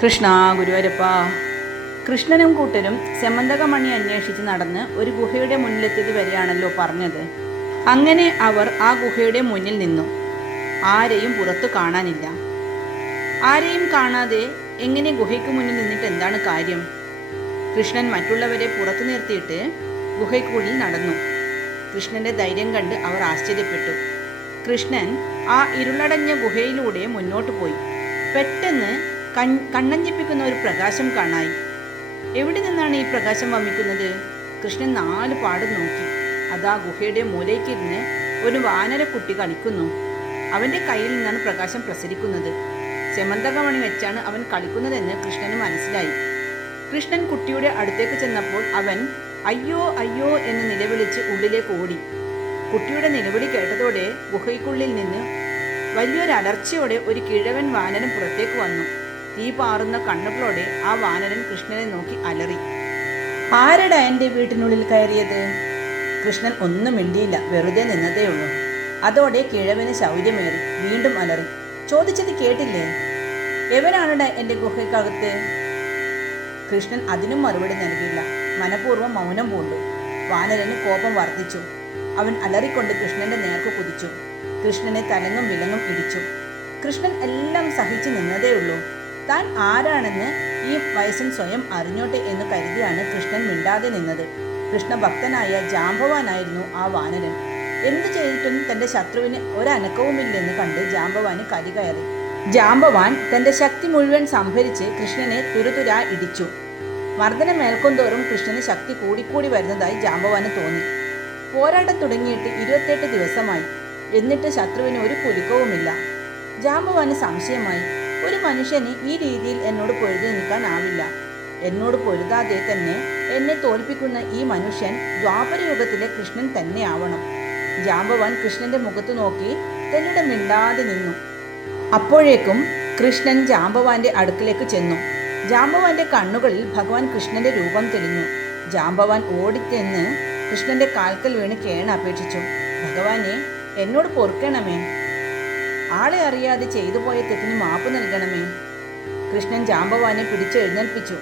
കൃഷ്ണ ഗുരുവായൂരപ്പ. കൃഷ്ണനും കൂട്ടരും സെമന്തകമണി അന്വേഷിച്ച് നടന്ന് ഒരു ഗുഹയുടെ മുന്നിലെത്തിയത് വരെയാണല്ലോ പറഞ്ഞത്. അങ്ങനെ അവർ ആ ഗുഹയുടെ മുന്നിൽ നിന്നു. ആരെയും പുറത്തു കാണാനില്ല. ആരെയും കാണാതെ എങ്ങനെ ഗുഹയ്ക്ക് മുന്നിൽ നിന്നിട്ട് എന്താണ് കാര്യം? കൃഷ്ണൻ മറ്റുള്ളവരെ പുറത്തു നിർത്തിയിട്ട് ഗുഹയ്ക്കുള്ളിൽ നടന്നു. കൃഷ്ണന്റെ ധൈര്യം കണ്ട് അവർ ആശ്ചര്യപ്പെട്ടു. കൃഷ്ണൻ ആ ഇരുളടഞ്ഞ ഗുഹയിലൂടെ മുന്നോട്ട് പോയി. പെട്ടെന്ന് കണ്ണഞ്ചിപ്പിക്കുന്ന ഒരു പ്രകാശം കാണായി. എവിടെ നിന്നാണ് ഈ പ്രകാശം വമിക്കുന്നത്? കൃഷ്ണൻ 4 പാടും നോക്കി. അതാ ഗുഹയുടെ മൂലയ്ക്കിരുന്ന് ഒരു വാനരക്കുട്ടി കളിക്കുന്നു. അവൻ്റെ കയ്യിൽ നിന്നാണ് പ്രകാശം പ്രസരിക്കുന്നത്. സെമന്തകമണി വെച്ചാണ് അവൻ കളിക്കുന്നതെന്ന് കൃഷ്ണന് മനസ്സിലായി. കൃഷ്ണൻ കുട്ടിയുടെ അടുത്തേക്ക് ചെന്നപ്പോൾ അവൻ അയ്യോ അയ്യോ എന്ന് നിലവിളിച്ച് ഉള്ളിലേക്ക് ഓടി. കുട്ടിയുടെ നിലവിളി കേട്ടതോടെ ഗുഹയ്ക്കുള്ളിൽ നിന്ന് വലിയൊരലർച്ചയോടെ ഒരു കിഴവൻ വാനരൻ പുറത്തേക്ക് വന്നു. തീ പാറുന്ന കണ്ണുകളോടെ ആ വാനരൻ കൃഷ്ണനെ നോക്കി അലറി. ആരടാ എൻ്റെ വീട്ടിനുള്ളിൽ കയറിയത്? കൃഷ്ണൻ ഒന്നും മിണ്ടിയില്ല, വെറുതെ നിന്നതേയുള്ളൂ. അതോടെ കിഴവന് ശൗര്യമേറി. വീണ്ടും അലറി. ചോദിച്ചത് കേട്ടില്ലേ? എവനാണടാ എൻ്റെ ഗുഹയ്ക്കകത്ത്? കൃഷ്ണൻ അതിനും മറുപടി നൽകിയില്ല. മനഃപൂർവ്വം മൗനം പൂണ്ടു. വാനരന് കോപം വർദ്ധിച്ചു. അവൻ അലറിക്കൊണ്ട് കൃഷ്ണന്റെ നേർക്ക് കുതിച്ചു. കൃഷ്ണനെ തലങ്ങും വിലങ്ങും ഇടിച്ചു. കൃഷ്ണൻ എല്ലാം സഹിച്ചു നിന്നതേയുള്ളൂ. താൻ ആരാണെന്ന് ഈ വയസ്സൻ സ്വയം അറിഞ്ഞോട്ടെ എന്ന് കരുതിയാണ് കൃഷ്ണൻ മിണ്ടാതെ നിന്നത്. കൃഷ്ണഭക്തനായ ജാംബവാനായിരുന്നു ആ വാനരൻ. എന്തു ചെയ്തിട്ടും തൻ്റെ ശത്രുവിന് ഒരനക്കവുമില്ലെന്ന് കണ്ട് ജാംബവാന് കലി കയറി. ജാംബവാൻ തൻ്റെ ശക്തി മുഴുവൻ സംഭരിച്ച് കൃഷ്ണനെ തുരുതുരാ ഇടിച്ചു. മർദ്ദനമേൽക്കും തോറും കൃഷ്ണന് ശക്തി കൂടിക്കൂടി വരുന്നതായി ജാംബവാന് തോന്നി. പോരാട്ടം തുടങ്ങിയിട്ട് 28 ദിവസമായി. എന്നിട്ട് ശത്രുവിന് ഒരു കുലുക്കവുമില്ല. ജാംബവാന് സംശയമായി. ഒരു മനുഷ്യന് ഈ രീതിയിൽ എന്നോട് പൊരുതി നിൽക്കാനാവില്ല. എന്നോട് പൊരുതാതെ തന്നെ എന്നെ തോൽപ്പിക്കുന്ന ഈ മനുഷ്യൻ ദ്വാപരയുഗത്തിലെ കൃഷ്ണൻ തന്നെയാവണം. ജാംബവാൻ കൃഷ്ണന്റെ മുഖത്ത് നോക്കി തന്നോട് മിണ്ടാതെ നിന്നു. അപ്പോഴേക്കും കൃഷ്ണൻ ജാംബവാന്റെ അടുക്കിലേക്ക് ചെന്നു. ജാംബവാന്റെ കണ്ണുകളിൽ ഭഗവാൻ കൃഷ്ണന്റെ രൂപം തെളിഞ്ഞു. ജാംബവാൻ ഓടിച്ചെന്ന് കൃഷ്ണന്റെ കാൽക്കൽ വീണ് കേണപേക്ഷിച്ചു. ഭഗവാനെ, എന്നോട് പൊറുക്കണമേ. ആളെ അറിയാതെ ചെയ്തു പോയ തെറ്റിന് മാപ്പ് നൽകണമേ. കൃഷ്ണൻ ജാംബവാനെ പിടിച്ചെഴുന്നേൽപ്പിച്ചു.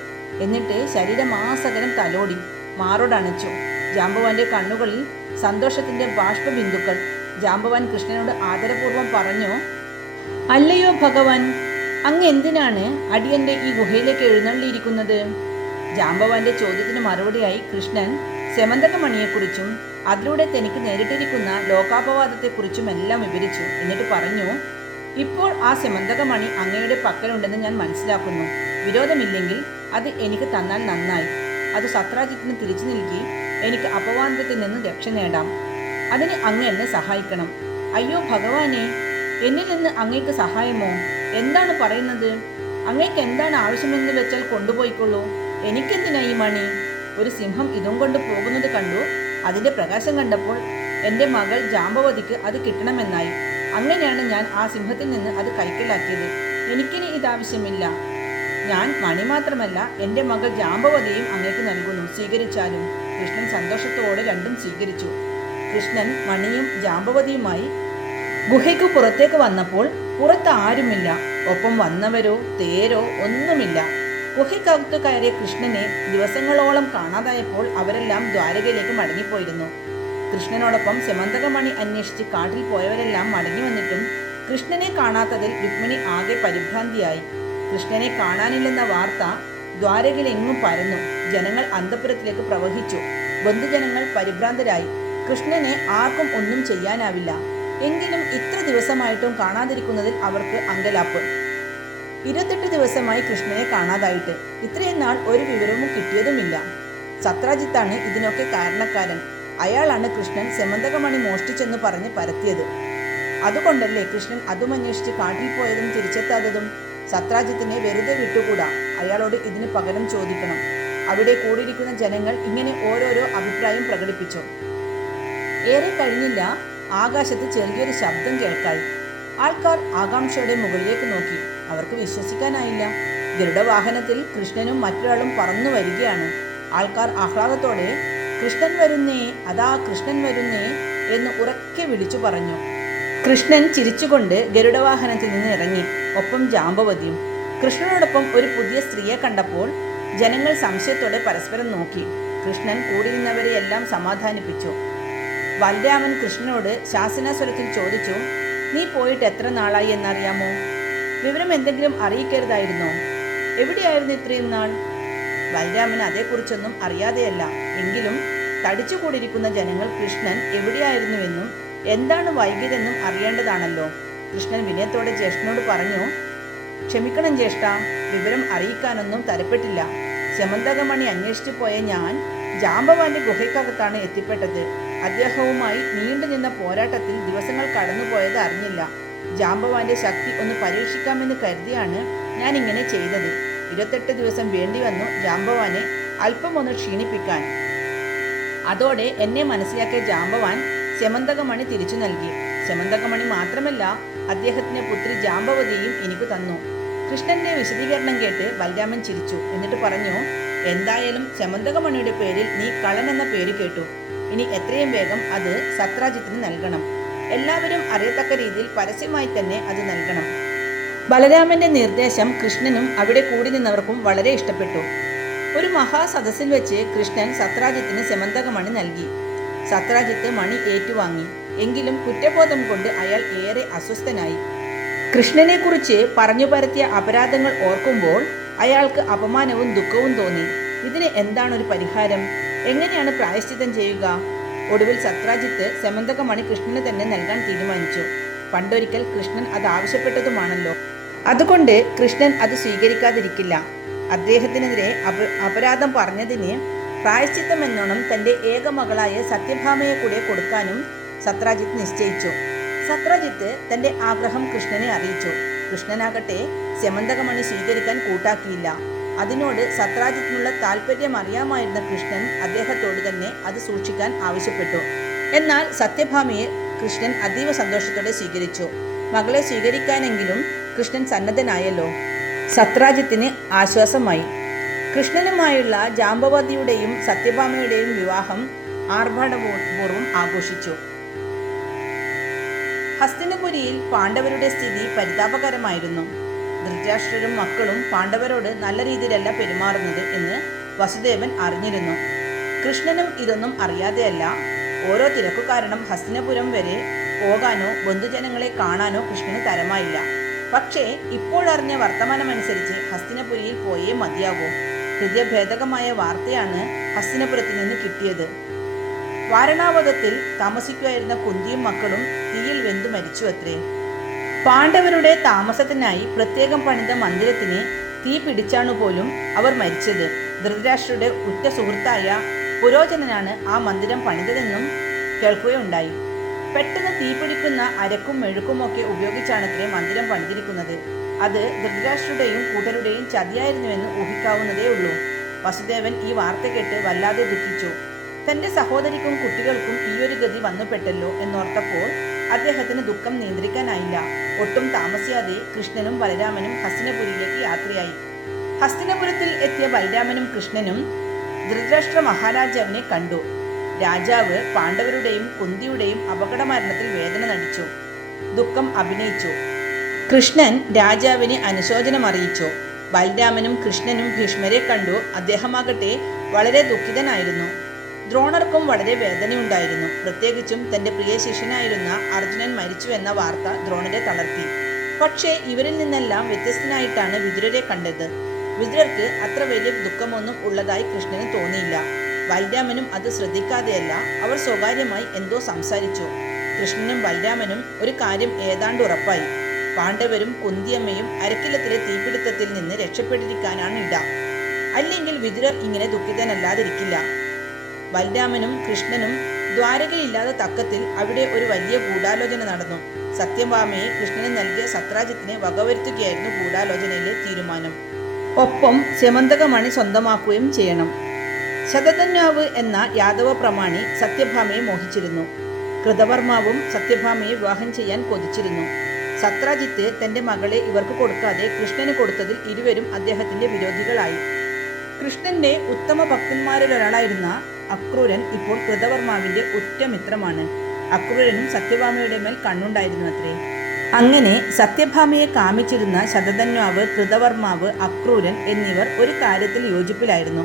എന്നിട്ട് ശരീരമാസകലം തലോടി മാറോടണച്ചു. ജാംബവാന്റെ കണ്ണുകളിൽ സന്തോഷത്തിന്റെ ബാഷ്പബിന്ദുക്കൾ. ജാംബവാൻ കൃഷ്ണനോട് ആദരപൂർവ്വം പറഞ്ഞു, അല്ലയോ ഭഗവാൻ, അങ്ങ് എന്തിനാണ് അടിയന്റെ ഈ ഗുഹയിലേക്ക് എഴുന്നള്ളിയിരിക്കുന്നത്? ജാംബവാന്റെ ചോദ്യത്തിന് മറുപടിയായി കൃഷ്ണൻ സെമന്തകമണിയെക്കുറിച്ചും അതിലൂടെ തനിക്ക് നേരിട്ടിരിക്കുന്ന ലോകാപവാദത്തെക്കുറിച്ചും എല്ലാം വിവരിച്ചു. എന്നിട്ട് പറഞ്ഞു, ഇപ്പോൾ ആ സെമന്തകമണി അങ്ങയുടെ പക്കലുണ്ടെന്ന് ഞാൻ മനസ്സിലാക്കുന്നു. വിരോധമില്ലെങ്കിൽ അത് എനിക്ക് തന്നാൽ നന്നായി. അത് സത്രാജിത്തിന് തിരിച്ചു നൽകി എനിക്ക് അപവാദത്തിൽ നിന്ന് രക്ഷ നേടാം. അതിന് അങ്ങ് എന്നെ സഹായിക്കണം. അയ്യോ ഭഗവാനെ, എന്നിൽ നിന്ന് അങ്ങേക്ക് സഹായമോ? എന്താണ് പറയുന്നത്? അങ്ങേക്ക് എന്താണ് ആവശ്യമെന്ന് വെച്ചാൽ കൊണ്ടുപോയിക്കൊള്ളൂ. എനിക്കെന്തിനാ ഈ മണി? ഒരു സിംഹം ഇതും കൊണ്ട് പോകുന്നത് കണ്ടു. അതിൻ്റെ പ്രകാശം കണ്ടപ്പോൾ എൻ്റെ മകൾ ജാംബവതിക്ക് അത് കിട്ടണമെന്നായി. അങ്ങനെയാണ് ഞാൻ ആ സിംഹത്തിൽ നിന്ന് അത് കൈക്കലാക്കിയത്. എനിക്കിനി ഇതാവശ്യമില്ല. ഞാൻ മണി മാത്രമല്ല, എൻ്റെ മകൾ ജാംബവതിയും അങ്ങേക്ക് നൽകുന്നു. സ്വീകരിച്ചാലും. കൃഷ്ണൻ സന്തോഷത്തോടെ രണ്ടും സ്വീകരിച്ചു. കൃഷ്ണൻ മണിയും ജാംബവതിയുമായി ഗുഹയ്ക്ക് പുറത്തേക്ക് വന്നപ്പോൾ പുറത്ത് ആരുമില്ല. ഒപ്പം വന്നവരോ തേരോ ഒന്നുമില്ല. ഗുഹയ്ക്കകത്ത് കയറിയ കൃഷ്ണനെ ദിവസങ്ങളോളം കാണാതായപ്പോൾ അവരെല്ലാം ദ്വാരകയിലേക്ക് മടങ്ങിപ്പോയിരുന്നു. കൃഷ്ണനോടൊപ്പം സെമന്തകമണി അന്വേഷിച്ച് കാട്ടിൽ പോയവരെല്ലാം മടങ്ങി വന്നിട്ടും കൃഷ്ണനെ കാണാത്തതിൽ രുക്മിണി ആകെ പരിഭ്രാന്തിയായി. കൃഷ്ണനെ കാണാനില്ലെന്ന വാർത്ത ദ്വാരകയിലെങ്ങും പരന്നു. ജനങ്ങൾ അന്തഃപുരത്തിലേക്ക് പ്രവഹിച്ചു. ബന്ധുജനങ്ങൾ പരിഭ്രാന്തരായി. കൃഷ്ണനെ ആർക്കും ഒന്നും ചെയ്യാനാവില്ല. എങ്കിലും ഇത്ര ദിവസമായിട്ടും കാണാതിരിക്കുന്നതിൽ അവർക്ക് അങ്കലാപ്പ്. 28 ദിവസമായി കൃഷ്ണനെ കാണാതായിട്ട്. ഇത്രയും നാൾ ഒരു വിവരവും കിട്ടിയതുമില്ല. സത്രാജിത്താണ് ഇതിനൊക്കെ കാരണക്കാരൻ. അയാളാണ് കൃഷ്ണൻ സെമന്തകമണി മോഷ്ടിച്ചെന്ന് പറഞ്ഞ് പരത്തിയത്. അതുകൊണ്ടല്ലേ കൃഷ്ണൻ അതും അന്വേഷിച്ച് കാട്ടിൽ പോയതും തിരിച്ചെത്താത്തതും. സത്രാജിത്തിനെ വെറുതെ വിട്ടുകൂടാ. അയാളോട് ഇതിന് പകരം ചോദിക്കണം. അവിടെ കൂടിയിരിക്കുന്ന ജനങ്ങൾ ഇങ്ങനെ ഓരോരോ അഭിപ്രായം പ്രകടിപ്പിച്ചു. ഏറെ കഴിഞ്ഞില്ല, ആകാശത്ത് ചെറിയൊരു ശബ്ദം കേൾക്കായി. ആൾക്കാർ ആകാംക്ഷയുടെ മുകളിലേക്ക് നോക്കി. അവർക്ക് വിശ്വസിക്കാനായില്ല. ഗരുഡവാഹനത്തിൽ കൃഷ്ണനും മറ്റൊരാളും പറന്നു വരികയാണ്. ആൾക്കാർ ആഹ്ലാദത്തോടെ കൃഷ്ണൻ വരുന്നേ, അതാ കൃഷ്ണൻ വരുന്നേ എന്ന് ഉറക്കെ വിളിച്ചു പറഞ്ഞു. കൃഷ്ണൻ ചിരിച്ചുകൊണ്ട് ഗരുഡവാഹനത്തിൽ നിന്ന് ഇറങ്ങി. ഒപ്പം ജാംബവതിയും. കൃഷ്ണനോടൊപ്പം ഒരു പുതിയ സ്ത്രീയെ കണ്ടപ്പോൾ ജനങ്ങൾ സംശയത്തോടെ പരസ്പരം നോക്കി. കൃഷ്ണൻ കൂടി നിന്നവരെയെല്ലാം സമാധാനിപ്പിച്ചു. ബലരാമൻ കൃഷ്ണനോട് ശാസനാസ്വരത്തിൽ ചോദിച്ചു, നീ പോയിട്ട് എത്ര നാളായി എന്നറിയാമോ? വിവരം എന്തെങ്കിലും അറിയിക്കരുതായിരുന്നോ? എവിടെയായിരുന്നു ഇത്രയും നാൾ? ബലരാമൻ അതേക്കുറിച്ചൊന്നും അറിയാതെയല്ല. എങ്കിലും തടിച്ചുകൂടിയിരിക്കുന്ന ജനങ്ങൾ കൃഷ്ണൻ എവിടെയായിരുന്നുവെന്നും എന്താണ് വൈകിയതെന്നും അറിയേണ്ടതാണല്ലോ. കൃഷ്ണൻ വിനയത്തോടെ ജ്യേഷ്ഠനോട് പറഞ്ഞു, ക്ഷമിക്കണം ജ്യേഷ്ഠ, വിവരം അറിയിക്കാനൊന്നും തരപ്പെട്ടില്ല. സ്യമന്തകമണി അന്വേഷിച്ചു പോയ ഞാൻ ജാമ്പവാന്റെ ഗുഹയ്ക്കകത്താണ് എത്തിപ്പെട്ടത്. അദ്ദേഹവുമായി നീണ്ടുനിന്ന പോരാട്ടത്തിൽ ദിവസങ്ങൾ കടന്നുപോയത് അറിഞ്ഞില്ല. ജാമ്പവാന്റെ ശക്തി ഒന്ന് പരീക്ഷിക്കാമെന്ന് കരുതിയാണ് ഞാൻ ഇങ്ങനെ ചെയ്തത്. 28 ദിവസം വേണ്ടി വന്നു ജാമ്പവാനെ അല്പം ഒന്ന് ക്ഷീണിപ്പിക്കാൻ. അതോടെ എന്നെ മനസ്സിലാക്കിയ ജാമ്പവാൻ സ്യമന്തകമണി തിരിച്ചു നൽകി. സ്യമന്തകമണി മാത്രമല്ല, അദ്ദേഹത്തിന്റെ പുത്രി ജാമ്പവതിയും എനിക്ക് തന്നു. കൃഷ്ണന്റെ വിശദീകരണം കേട്ട് ബലരാമൻ ചിരിച്ചു. എന്നിട്ട് പറഞ്ഞു, എന്തായാലും സ്യമന്തകമണിയുടെ പേരിൽ നീ കള്ളൻ എന്ന പേര് കേട്ടു. ഇനി എത്രയും വേഗം അത് സത്രാജിത്തിന് നൽകണം. എല്ലാവരും അറിയത്തക്ക രീതിയിൽ പരസ്യമായി തന്നെ അത് നൽകണം. ബലരാമന്റെ നിർദ്ദേശം കൃഷ്ണനും അവിടെ കൂടി നിന്നവർക്കും വളരെ ഇഷ്ടപ്പെട്ടു. ഒരു മഹാസദസ്സിൽ വെച്ച് കൃഷ്ണൻ സത്രാജിത്തിന് സ്യമന്തകമണി നൽകി. സത്രാജിത്ത് മണി ഏറ്റുവാങ്ങി. എങ്കിലും കുറ്റബോധം കൊണ്ട് അയാൾ ഏറെ അസ്വസ്ഥനായി. കൃഷ്ണനെക്കുറിച്ച് പറഞ്ഞു പരത്തിയ അപരാധങ്ങൾ ഓർക്കുമ്പോൾ അയാൾക്ക് അപമാനവും ദുഃഖവും തോന്നി. ഇതിന് എന്താണൊരു പരിഹാരം? എങ്ങനെയാണ് പ്രായശ്ചിത്തം ചെയ്യുക? ഒടുവിൽ സത്രാജിത്ത് സ്യമന്തകമണി കൃഷ്ണന് തന്നെ നൽകാൻ തീരുമാനിച്ചു. പണ്ടൊരിക്കൽ കൃഷ്ണൻ അത് ആവശ്യപ്പെട്ടതുമാണല്ലോ. അതുകൊണ്ട് കൃഷ്ണൻ അത് സ്വീകരിക്കാതിരിക്കില്ല. അദ്ദേഹത്തിനെതിരെ അപരാധം പറഞ്ഞതിന് പ്രായശ്ചിത്തം എന്നോണം തൻ്റെ ഏക മകളായ സത്യഭാമയെ കൂടെ കൊടുക്കാനും സത്രാജിത്ത് നിശ്ചയിച്ചു. സത്രാജിത്ത് തൻ്റെ ആഗ്രഹം കൃഷ്ണനെ അറിയിച്ചു. കൃഷ്ണനാകട്ടെ സ്യമന്തകമണി സ്വീകരിക്കാൻ കൂട്ടാക്കിയില്ല. അതിനോട് സത്രാജിത്തിനുള്ള താല്പര്യം അറിയാമായിരുന്ന കൃഷ്ണൻ അദ്ദേഹത്തോട് തന്നെ അത് സൂക്ഷിക്കാൻ ആവശ്യപ്പെട്ടു. എന്നാൽ സത്യഭാമയെ കൃഷ്ണൻ അതീവ സന്തോഷത്തോടെ സ്വീകരിച്ചു. മകളെ സ്വീകരിക്കാനെങ്കിലും കൃഷ്ണൻ സന്നദ്ധനായല്ലോ. സത്രാജിത്തിന് ആശ്വാസമായി. കൃഷ്ണനുമായുള്ള ജാമ്പവതിയുടെയും സത്യഭാമയുടെയും വിവാഹം ആർഭാടപൂർവ്വം ആഘോഷിച്ചു. ഹസ്തിനപുരിയിൽ പാണ്ഡവരുടെ സ്ഥിതി പരിതാപകരമായിരുന്നു. ധൃതരാഷ്ട്രരും മക്കളും പാണ്ഡവരോട് നല്ല രീതിയിലല്ല പെരുമാറുന്നത് എന്ന് വസുദേവൻ അറിഞ്ഞിരുന്നു. കൃഷ്ണനും ഇതൊന്നും അറിയാതെയല്ല. ഓരോ തിരക്കു കാരണം ഹസ്തിനപുരം വരെ പോകാനോ ബന്ധുജനങ്ങളെ കാണാനോ കൃഷ്ണന് തരമായില്ല. പക്ഷേ ഇപ്പോഴറിഞ്ഞ വർത്തമാനമനുസരിച്ച് ഹസ്തിനപുരിയിൽ പോയേ മതിയാകൂ. ഹൃദയഭേദകമായ വാർത്തയാണ് ഹസ്തിനപുരത്തിൽ നിന്ന് കിട്ടിയത്. വാരണാവതത്തിൽ താമസിക്കുകയായിരുന്ന കുന്തിയും മക്കളും തീയിൽ വെന്തു മരിച്ചു അത്രേ. പാണ്ഡവരുടെ താമസത്തിനായി പ്രത്യേകം പണിത മന്ദിരത്തിന് തീ പിടിച്ചാണു പോലും അവർ മരിച്ചത്. ധൃതരാഷ്ട്രരുടെ ഉറ്റ സുഹൃത്തായ പുരോചനനാണ് ആ മന്ദിരം പണിതതെന്നും കേൾക്കുകയുണ്ടായി. പെട്ടെന്ന് തീപിടിക്കുന്ന അരക്കും മെഴുക്കുമൊക്കെ ഉപയോഗിച്ചാണത്രേ മന്ദിരം പണിതിരിക്കുന്നത്. അത് ധൃതരാഷ്ട്രരുടെയും കൂട്ടരുടെയും ചതിയായിരുന്നുവെന്ന് ഊഹിക്കാവുന്നതേ ഉള്ളൂ. വസുദേവൻ ഈ വാർത്ത കേട്ട് വല്ലാതെ ദുഃഖിച്ചു. തൻ്റെ സഹോദരിക്കും കുട്ടികൾക്കും ഈയൊരു ഗതി വന്നുപെട്ടല്ലോ എന്നോർത്തപ്പോൾ അദ്ദേഹത്തിന് ദുഃഖം നിയന്ത്രിക്കാനായില്ല. ഒട്ടും താമസിയാതെ കൃഷ്ണനും ബലരാമനും ഹസ്തിനപുരിയിലേക്ക് യാത്രയായി. ഹസ്തിനപുരത്തിൽ എത്തിയ ബലരാമനും കൃഷ്ണനും ധൃതരാഷ്ട്ര മഹാരാജാവിനെ കണ്ടു. രാജാവ് പാണ്ഡവരുടെയും കുന്തിയുടെയും അപകടമരണത്തിൽ വേദന നടിച്ചു, ദുഃഖം അഭിനയിച്ചു. കൃഷ്ണൻ രാജാവിന് അനുശോചനം അറിയിച്ചു. ബലരാമനും കൃഷ്ണനും ഭീഷ്മരെ കണ്ടു. അദ്ദേഹമാകട്ടെ വളരെ ദുഃഖിതനായിരുന്നു. ദ്രോണർക്കും വളരെ വേദനയുണ്ടായിരുന്നു. പ്രത്യേകിച്ചും തൻ്റെ പ്രിയ ശിഷ്യനായിരുന്ന അർജുനൻ മരിച്ചു എന്ന വാർത്ത ദ്രോണരെ തളർത്തി. പക്ഷേ ഇവരിൽ നിന്നെല്ലാം വ്യത്യസ്തനായിട്ടാണ് വിതുരരെ കണ്ടത്. വിതുരർക്ക് അത്ര വലിയ ദുഃഖമൊന്നും ഉള്ളതായി കൃഷ്ണന് തോന്നിയില്ല. ബലരാമനും അത് ശ്രദ്ധിക്കാതെയല്ല, അവർ സ്വകാര്യമായി എന്തോ സംസാരിച്ചു. കൃഷ്ണനും ബലരാമനും ഒരു കാര്യം ഏതാണ്ട് ഉറപ്പായി. പാണ്ഡവരും കുന്തിയമ്മയും അരക്കില്ലത്തിലെ തീപിടുത്തത്തിൽ നിന്ന് രക്ഷപ്പെട്ടിരിക്കാനാണ് ഇട. അല്ലെങ്കിൽ വിതുരർ ഇങ്ങനെ ദുഃഖിതനല്ലാതിരിക്കില്ല. ബലരാമനും കൃഷ്ണനും ദ്വാരകയില്ലാതെ തക്കത്തിൽ അവിടെ ഒരു വലിയ ഗൂഢാലോചന നടന്നു. സത്യഭാമയെ കൃഷ്ണന് നൽകിയ സത്രാജിത്തിനെ വകവരുത്തുകയായിരുന്നു ഗൂഢാലോചനയിലെ തീരുമാനം. ഒപ്പം സ്യമന്തകമണി സ്വന്തമാക്കുകയും ചെയ്യണം. ശതധന്വാവ് എന്ന യാദവ പ്രമാണി സത്യഭാമയെ മോഹിച്ചിരുന്നു. കൃതവർമാവും സത്യഭാമയെ വിവാഹം ചെയ്യാൻ കൊതിച്ചിരുന്നു. സത്രാജിത്ത് തൻ്റെ മകളെ ഇവർക്ക് കൊടുക്കാതെ കൃഷ്ണന് കൊടുത്തതിൽ ഇരുവരും അദ്ദേഹത്തിൻ്റെ വിരോധികളായി. കൃഷ്ണന്റെ ഉത്തമ ഭക്തന്മാരിലൊരാളായിരുന്ന അക്രൂരൻ ഇപ്പോൾ കൃതവർമാവിൻ്റെ ഉറ്റ മിത്രമാണ്. അക്രൂരനും സത്യഭാമയുടെ മേൽ കണ്ണുണ്ടായിരുന്നു അത്രേ. അങ്ങനെ സത്യഭാമയെ കാമിച്ചിരുന്ന ശതധന്വാവ്, കൃതവർമാവ്, അക്രൂരൻ എന്നിവർ ഒരു കാര്യത്തിൽ യോജിപ്പിലായിരുന്നു,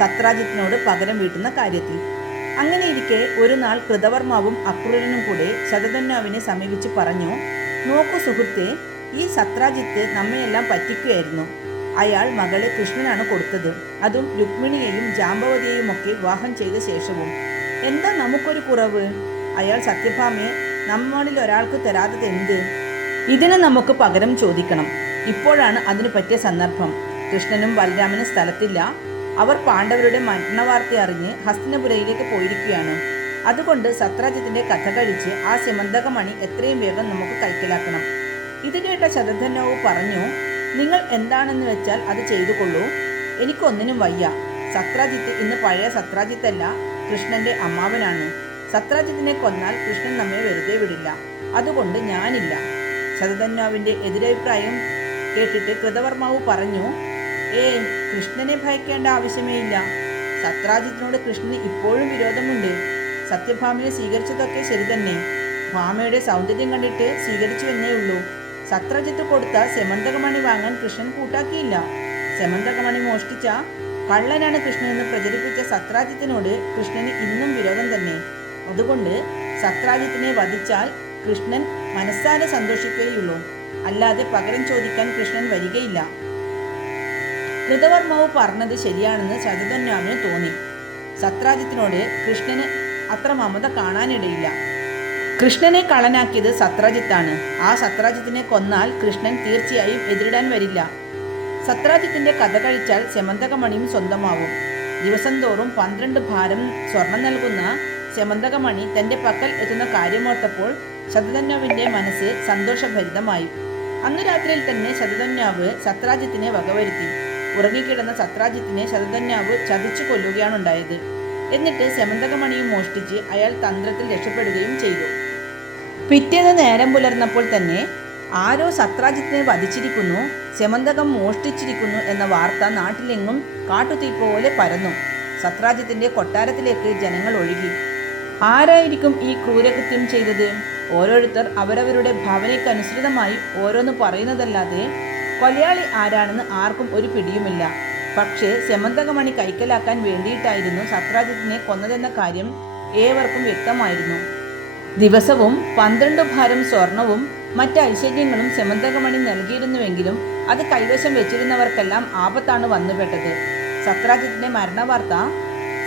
സത്രാജിത്തിനോട് പകരം വീട്ടുന്ന കാര്യത്തിൽ. അങ്ങനെയിരിക്കെ ഒരു നാൾ കൃതവർമാവും അക്രൂരനും കൂടെ ശതധന്വാവിനെ സമീപിച്ച് പറഞ്ഞു, നോക്കൂ സുഹൃത്തെ, ഈ സത്രാജിത്ത് നമ്മയെല്ലാം പറ്റിക്കുകയായിരുന്നു. അയാൾ മകളെ കൃഷ്ണനാണ് കൊടുത്തത്, അതും രുക്മിണിയെയും ജാമ്പവതിയെയും ഒക്കെ വിവാഹം ചെയ്ത ശേഷവും. എന്താ നമുക്കൊരു കുറവ്? അയാൾ സത്യഭാമയെ നമ്മളിൽ ഒരാൾക്ക് തരാത്തത് എന്ത്? ഇതിന് നമുക്ക് പകരം ചോദിക്കണം. ഇപ്പോഴാണ് അതിനു പറ്റിയ സന്ദർഭം. കൃഷ്ണനും ബലരാമനും സ്ഥലത്തില്ല. അവർ പാണ്ഡവരുടെ മരണവാർത്ത അറിഞ്ഞ് ഹസ്തിനപുരയിലേക്ക് പോയിരിക്കുകയാണ്. അതുകൊണ്ട് സത്രാജിത്തിന്റെ കഥ കഴിച്ച് ആ സിമന്തകമണി എത്രയും വേഗം നമുക്ക് കൈക്കലാക്കണം. ഇത് കേട്ട ശതധന്വാവ് പറഞ്ഞു, നിങ്ങൾ എന്താണെന്ന് വെച്ചാൽ അത് ചെയ്തു കൊള്ളൂ, എനിക്കൊന്നിനും വയ്യ. സത്രാജിത്ത് ഇന്ന് പഴയ സത്രാജിത്തല്ല, കൃഷ്ണന്റെ അമ്മാവനാണ്. സത്രാജിത്തിനെ കൊന്നാൽ കൃഷ്ണൻ നമ്മെ വെറുതെ വിടില്ല, അതുകൊണ്ട് ഞാനില്ല. ശതധന്വാവിന്റെ എതിരഭിപ്രായം കേട്ടിട്ട് കൃതവർമാവ് പറഞ്ഞു, കൃഷ്ണനെ ഭയക്കേണ്ട ആവശ്യമേ ഇല്ല. സത്രാജിത്തിനോട് കൃഷ്ണന് ഇപ്പോഴും വിരോധമുണ്ട്. സത്യഭാമയെ സ്വീകരിച്ചതൊക്കെ ശരി തന്നെ, ഭാമയുടെ സൗന്ദര്യം കണ്ടിട്ട് സ്വീകരിച്ചുവെന്നേ ഉള്ളൂ. സത്രാജിത്ത് കൊടുത്ത സെമന്തകമണി വാങ്ങാൻ കൃഷ്ണൻ കൂട്ടാക്കിയില്ല. സെമന്തകമണി മോഷ്ടിച്ച കള്ളനാണ് കൃഷ്ണനെന്ന് പ്രചരിപ്പിച്ച സത്രാജിത്തിനോട് കൃഷ്ണന് ഇന്നും വിരോധം തന്നെ. അതുകൊണ്ട് സത്രാജിത്തിനെ വധിച്ചാൽ കൃഷ്ണൻ മനസ്സാലെ സന്തോഷിക്കുകയുള്ളൂ, അല്ലാതെ പകരം ചോദിക്കാൻ കൃഷ്ണൻ വരികയില്ല. കൃതവർമാവ് പറഞ്ഞത് ശരിയാണെന്ന് ശതധന്വാവിന് തോന്നി. സത്രാജിത്തിനോട് കൃഷ്ണന് അത്ര മമത കാണാനിടയില്ല. കൃഷ്ണനെ കള്ളനാക്കിയത് സത്രാജിത്താണ്. ആ സത്രാജിത്തിനെ കൊന്നാൽ കൃഷ്ണൻ തീർച്ചയായും എതിരിടാൻ വരില്ല. സത്രാജിത്തിന്റെ കഥ കഴിച്ചാൽ സെമന്തകമണിയും സ്വന്തമാവും. ദിവസം തോറും 12 ഭാരം സ്വർണം നൽകുന്ന സെമന്തകമണി തന്റെ പക്കൽ എത്തുന്ന കാര്യമോർത്തപ്പോൾ ശതധന്വാവിന്റെ മനസ്സ് സന്തോഷഭരിതമായി. അന്നു രാത്രിയിൽ തന്നെ ശതധന്വാവ് സത്രാജിത്തിനെ വകവരുത്തി. ഉറങ്ങിക്കിടന്ന സത്രാജിത്തിനെ ശതധന്വാവ് ചതിച്ചു കൊല്ലുകയാണുണ്ടായത്. എന്നിട്ട് സെമന്തകമണിയും മോഷ്ടിച്ച് അയാൾ തന്ത്രത്തിൽ രക്ഷപ്പെടുകയും ചെയ്തു. പിറ്റേന്ന് നേരം പുലർന്നപ്പോൾ തന്നെ ആരോ സത്രാജിത്തിനെ വധിച്ചിരിക്കുന്നു, സെമന്തകം മോഷ്ടിച്ചിരിക്കുന്നു എന്ന വാർത്ത നാട്ടിലെങ്ങും കാട്ടുതീ പോലെ പരന്നു. സത്രാജിത്തിന്റെ കൊട്ടാരത്തിലേക്ക് ജനങ്ങൾ ഒഴുകി. ആരായിരിക്കും ഈ ക്രൂരകൃത്യം ചെയ്തത്? ഓരോരുത്തർ അവരവരുടെ ഭാവനയ്ക്കനുസൃതമായി ഓരോന്ന് പറയുന്നതല്ലാതെ കൊലയാളി ആരാണെന്ന് ആർക്കും ഒരു പിടിയുമില്ല. പക്ഷേ സെമന്തകമണി കൈക്കലാക്കാൻ വേണ്ടിയിട്ടായിരുന്നു സത്രാജിത്തിനെ കൊന്നതെന്ന കാര്യം ഏവർക്കും വ്യക്തമായിരുന്നു. ദിവസവും 12 ഭാരം സ്വർണവും മറ്റ് ഐശ്വര്യങ്ങളും സെമന്തകമണി നൽകിയിരുന്നുവെങ്കിലും അത് കൈവശം വെച്ചിരുന്നവർക്കെല്ലാം ആപത്താണ് വന്നുപെട്ടത്. സത്രാജിത്തിന്റെ മരണവാർത്ത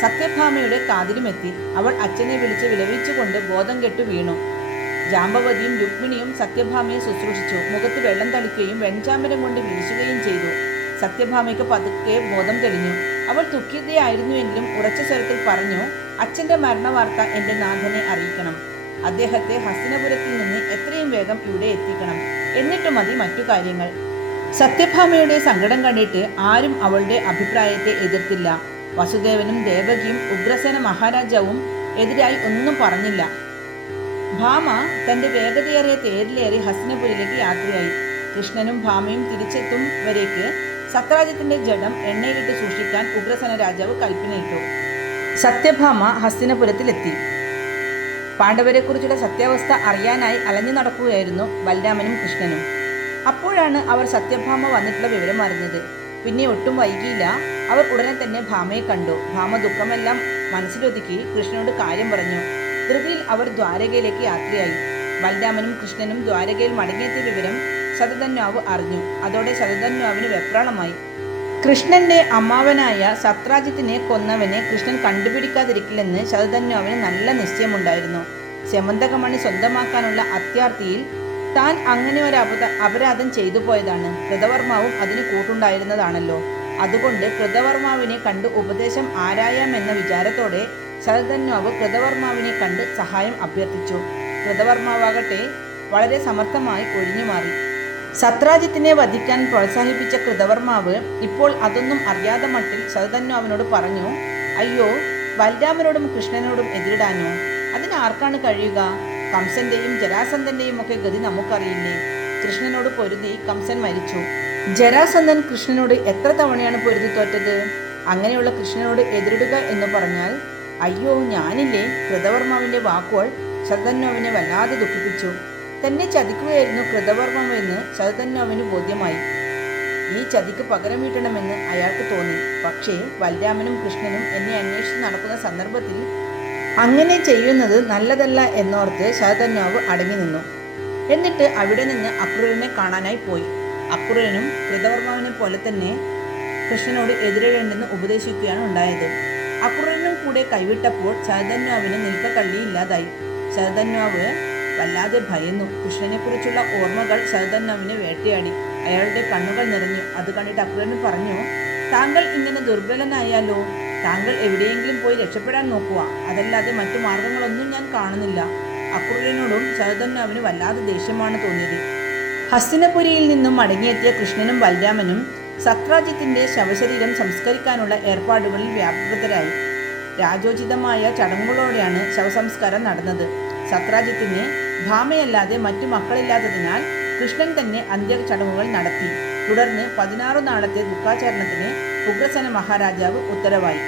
സത്യഭാമയുടെ കാതിലുമെത്തി. അവൾ അച്ഛനെ വിളിച്ച് വിലപിച്ചുകൊണ്ട് ബോധം കെട്ടു വീണു. ജാമ്പവതിയും രുക്മിണിയും സത്യഭാമയെ ശുശ്രൂഷിച്ചു. മുഖത്ത് വെള്ളം തളിക്കുകയും വെൺചാമ്പരം കൊണ്ട് വീശുകയും ചെയ്തു. സത്യഭാമയ്ക്ക് പതുക്കെ ബോധം തെളിഞ്ഞു. അവൾ ദുഃഖിതയായിരുന്നുവെങ്കിലും ഉറച്ച സ്വരത്തിൽ പറഞ്ഞു, അച്ഛൻ്റെ മരണവാർത്ത എൻ്റെ നാഥനെ അറിയിക്കണം. അദ്ദേഹത്തെ ഹസ്തിനപുരത്തിൽ നിന്ന് എത്രയും വേഗം ഇവിടെ എത്തിക്കണം. എന്നിട്ട് മതി മറ്റു കാര്യങ്ങൾ. സത്യഭാമയുടെ സങ്കടം കണ്ടിട്ട് ആരും അവളുടെ അഭിപ്രായത്തെ എതിർത്തില്ല. വസുദേവനും ദേവകിയും ഉഗ്രസേന മഹാരാജാവും എതിരായി ഒന്നും പറഞ്ഞില്ല. ഭാമ തൻ്റെ വേഗതയേറിയ തേരിലേറി ഹസ്തിനപുരിയിലേക്ക് യാത്രയായി. കൃഷ്ണനും ഭാമയും തിരിച്ചെത്തും വരേക്ക് സത്രാജിത്തിന്റെ ജഡം എണ്ണയിലിട്ട് സൂക്ഷിക്കാൻ ഉഗ്രസേന രാജാവ് കൽപ്പനയിട്ടു. സത്യഭാമ ഹസ്തിനപുരത്തിലെത്തി. പാണ്ഡവരെക്കുറിച്ചുള്ള സത്യാവസ്ഥ അറിയാനായി അലഞ്ഞു നടക്കുകയായിരുന്നു ബലരാമനും കൃഷ്ണനും. അപ്പോഴാണ് അവർ സത്യഭാമ വന്നിട്ടുള്ള വിവരം അറിഞ്ഞത്. പിന്നെ ഒട്ടും വൈകിയില്ല. അവർ ഉടനെ തന്നെ ഭാമയെ കണ്ടു. ഭാമ ദുഃഖമെല്ലാം മനസ്സിലൊതുക്കി കൃഷ്ണനോട് കാര്യം പറഞ്ഞു. ധൃതിയിൽ അവർ ദ്വാരകയിലേക്ക് യാത്രയായി. ബലരാമനും കൃഷ്ണനും ദ്വാരകയിൽ മടങ്ങിയെത്തിയ വിവരം ശതധന്വാവ് അറിഞ്ഞു. അതോടെ ശതധന്വാവിന് വെപ്രാളമായി. കൃഷ്ണന്റെ അമ്മാവനായ സത്രാജിത്തിനെ കൊന്നവനെ കൃഷ്ണൻ കണ്ടുപിടിക്കാതിരിക്കില്ലെന്ന് ശതധന്വാവിന് നല്ല നിശ്ചയമുണ്ടായിരുന്നു. സെമന്തകമണി സ്വന്തമാക്കാനുള്ള അത്യാർത്തിയിൽ താൻ അങ്ങനെ ഒരു അപരാധം ചെയ്തു പോയതാണ്. കൃതവർമാവും അതിന് കൂട്ടുണ്ടായിരുന്നതാണല്ലോ. അതുകൊണ്ട് കൃതവർമാവിനെ കണ്ട് ഉപദേശം ആരായാമെന്ന വിചാരത്തോടെ ശതധന്വാവ് കൃതവർമാവിനെ കണ്ട് സഹായം അഭ്യർത്ഥിച്ചു. കൃതവർമാവാകട്ടെ വളരെ സമർത്ഥമായി ഒഴിഞ്ഞുമാറി. സത്രാജിത്തിനെ വധിക്കാൻ പ്രോത്സാഹിപ്പിച്ച കൃതവർമാവ് ഇപ്പോൾ അതൊന്നും അറിയാതെ മട്ടിൽ ശതധന്വാവിനോട് പറഞ്ഞു, അയ്യോ, ബലരാമനോടും കൃഷ്ണനോടും എതിരിടാനോ? അതിനാർക്കാണ് കഴിയുക? കംസന്റെയും ജരാസന്ധന്റെയും ഒക്കെ ഗതി നമുക്കറിയില്ലേ? കൃഷ്ണനോട് പൊരുതി കംസൻ മരിച്ചു. ജരാസന്ധൻ കൃഷ്ണനോട് എത്ര തവണയാണ് പൊരുതി തോറ്റത്? അങ്ങനെയുള്ള കൃഷ്ണനോട് എതിരിടുക എന്ന് പറഞ്ഞാൽ അയ്യോ ഞാനില്ലേ? കൃതവർമാവിന്റെ വാക്കുകൾ ശതധന്വാവിനെ വല്ലാതെ ദുഃഖിപ്പിച്ചു. തന്നെ ചതിക്കുകയായിരുന്നു കൃതവർമ്മമെന്ന് ശതധന്വാവിന് ബോധ്യമായി. ഈ ചതിക്ക് പകരം വീട്ടണമെന്ന് അയാൾക്ക് തോന്നി. പക്ഷേ ബലരാമനും കൃഷ്ണനും എന്നെ അന്വേഷിച്ച് നടക്കുന്ന സന്ദർഭത്തിൽ അങ്ങനെ ചെയ്യുന്നത് നല്ലതല്ല എന്നോർത്ത് ശതധന്വാവ് അടങ്ങി നിന്നു. എന്നിട്ട് അവിടെ നിന്ന് അക്രൂരനെ കാണാനായി പോയി. അക്രൂരനും കൃതവർമാവിനെ പോലെ തന്നെ കൃഷ്ണനോട് എതിരിടേണ്ടെന്ന് ഉപദേശിക്കുകയാണ് ഉണ്ടായത്. അക്രൂരനും കൂടെ കൈവിട്ടപ്പോൾ ശതധന്വാവിന് നിൽക്കക്കള്ളിയില്ലാതായി. ശതധന്വാവ് വല്ലാതെ ഭയന്നു. കൃഷ്ണനെക്കുറിച്ചുള്ള ഓർമ്മകൾ ശതധന്വാവിനെ വേട്ടയാടി. അയാളുടെ കണ്ണുകൾ നിറഞ്ഞു. അത് കണ്ടിട്ട് അക്രൂരൻ പറഞ്ഞു, താങ്കൾ ഇങ്ങനെ ദുർബലനായാലോ? താങ്കൾ എവിടെയെങ്കിലും പോയി രക്ഷപ്പെടാൻ നോക്കുക. അതല്ലാതെ മറ്റു മാർഗങ്ങളൊന്നും ഞാൻ കാണുന്നില്ല. അക്രൂരനോടും ശതധന്വാവിന് വല്ലാതെ ദേഷ്യമാണ് തോന്നിയത്. ഹസ്തിനപുരിയിൽ നിന്നും മടങ്ങിയെത്തിയ കൃഷ്ണനും ബലരാമനും സത്രാജിത്തിന്റെ ശവശരീരം സംസ്കരിക്കാനുള്ള ഏർപ്പാടുകളിൽ വ്യാപൃതരായി. രാജോചിതമായ ചടങ്ങുകളോടെയാണ് ശവസംസ്കാരം നടന്നത്. സത്രാജിത്തിന് ഭാമയല്ലാതെ മറ്റു മക്കളില്ലാത്തതിനാൽ കൃഷ്ണൻ തന്നെ അന്ത്യചടങ്ങുകൾ നടത്തി. തുടർന്ന് 16 നാളത്തെ ദുഃഖാചരണത്തിന് ഉഗ്രസേന മഹാരാജാവ് ഉത്തരവായി.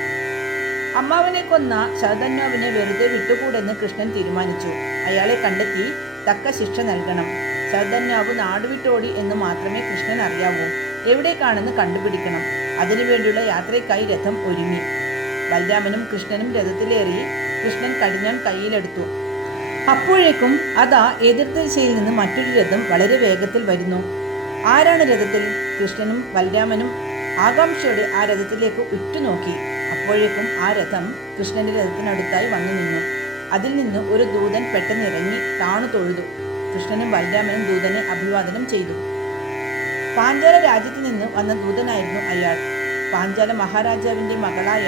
അമ്മാവനെ കൊന്ന ശതധന്വാവിനെ വെറുതെ വിട്ടുകൂടെന്ന് കൃഷ്ണൻ തീരുമാനിച്ചു. അയാളെ കണ്ടെത്തി തക്ക ശിക്ഷ നൽകണം. ശതധന്വാവ് നാടുവിട്ടോടി എന്ന് മാത്രമേ കൃഷ്ണൻ അറിയാവൂ. എവിടേക്കാണെന്ന് കണ്ടുപിടിക്കണം. അതിനുവേണ്ടിയുള്ള യാത്രയ്ക്കായി രഥം ഒരുങ്ങി. ബലരാമനും കൃഷ്ണനും രഥത്തിലേറി. കൃഷ്ണൻ കടിഞ്ഞാൺ കയ്യിലെടുത്തു. അപ്പോഴേക്കും അതാ എതിർദിശയിൽ നിന്ന് മറ്റൊരു രഥം വളരെ വേഗത്തിൽ വരുന്നു. ആരാണ് രഥത്തിൽ? കൃഷ്ണനും ബലരാമനും ആകാംക്ഷയോടെ ആ രഥത്തിലേക്ക് ഉറ്റുനോക്കി. അപ്പോഴേക്കും ആ രഥം കൃഷ്ണന്റെ രഥത്തിനടുത്തായി വന്നു നിന്നു. അതിൽ നിന്ന് ഒരു ദൂതൻ പെട്ടെന്ന് ഇറങ്ങി താണു തൊഴുതു. കൃഷ്ണനും ബലരാമനും ദൂതനെ അഭിവാദനം ചെയ്തു. പാഞ്ചാല രാജ്യത്ത് നിന്ന് വന്ന ദൂതനായിരുന്നു അയാൾ. പാഞ്ചാല മഹാരാജാവിന്റെ മകളായ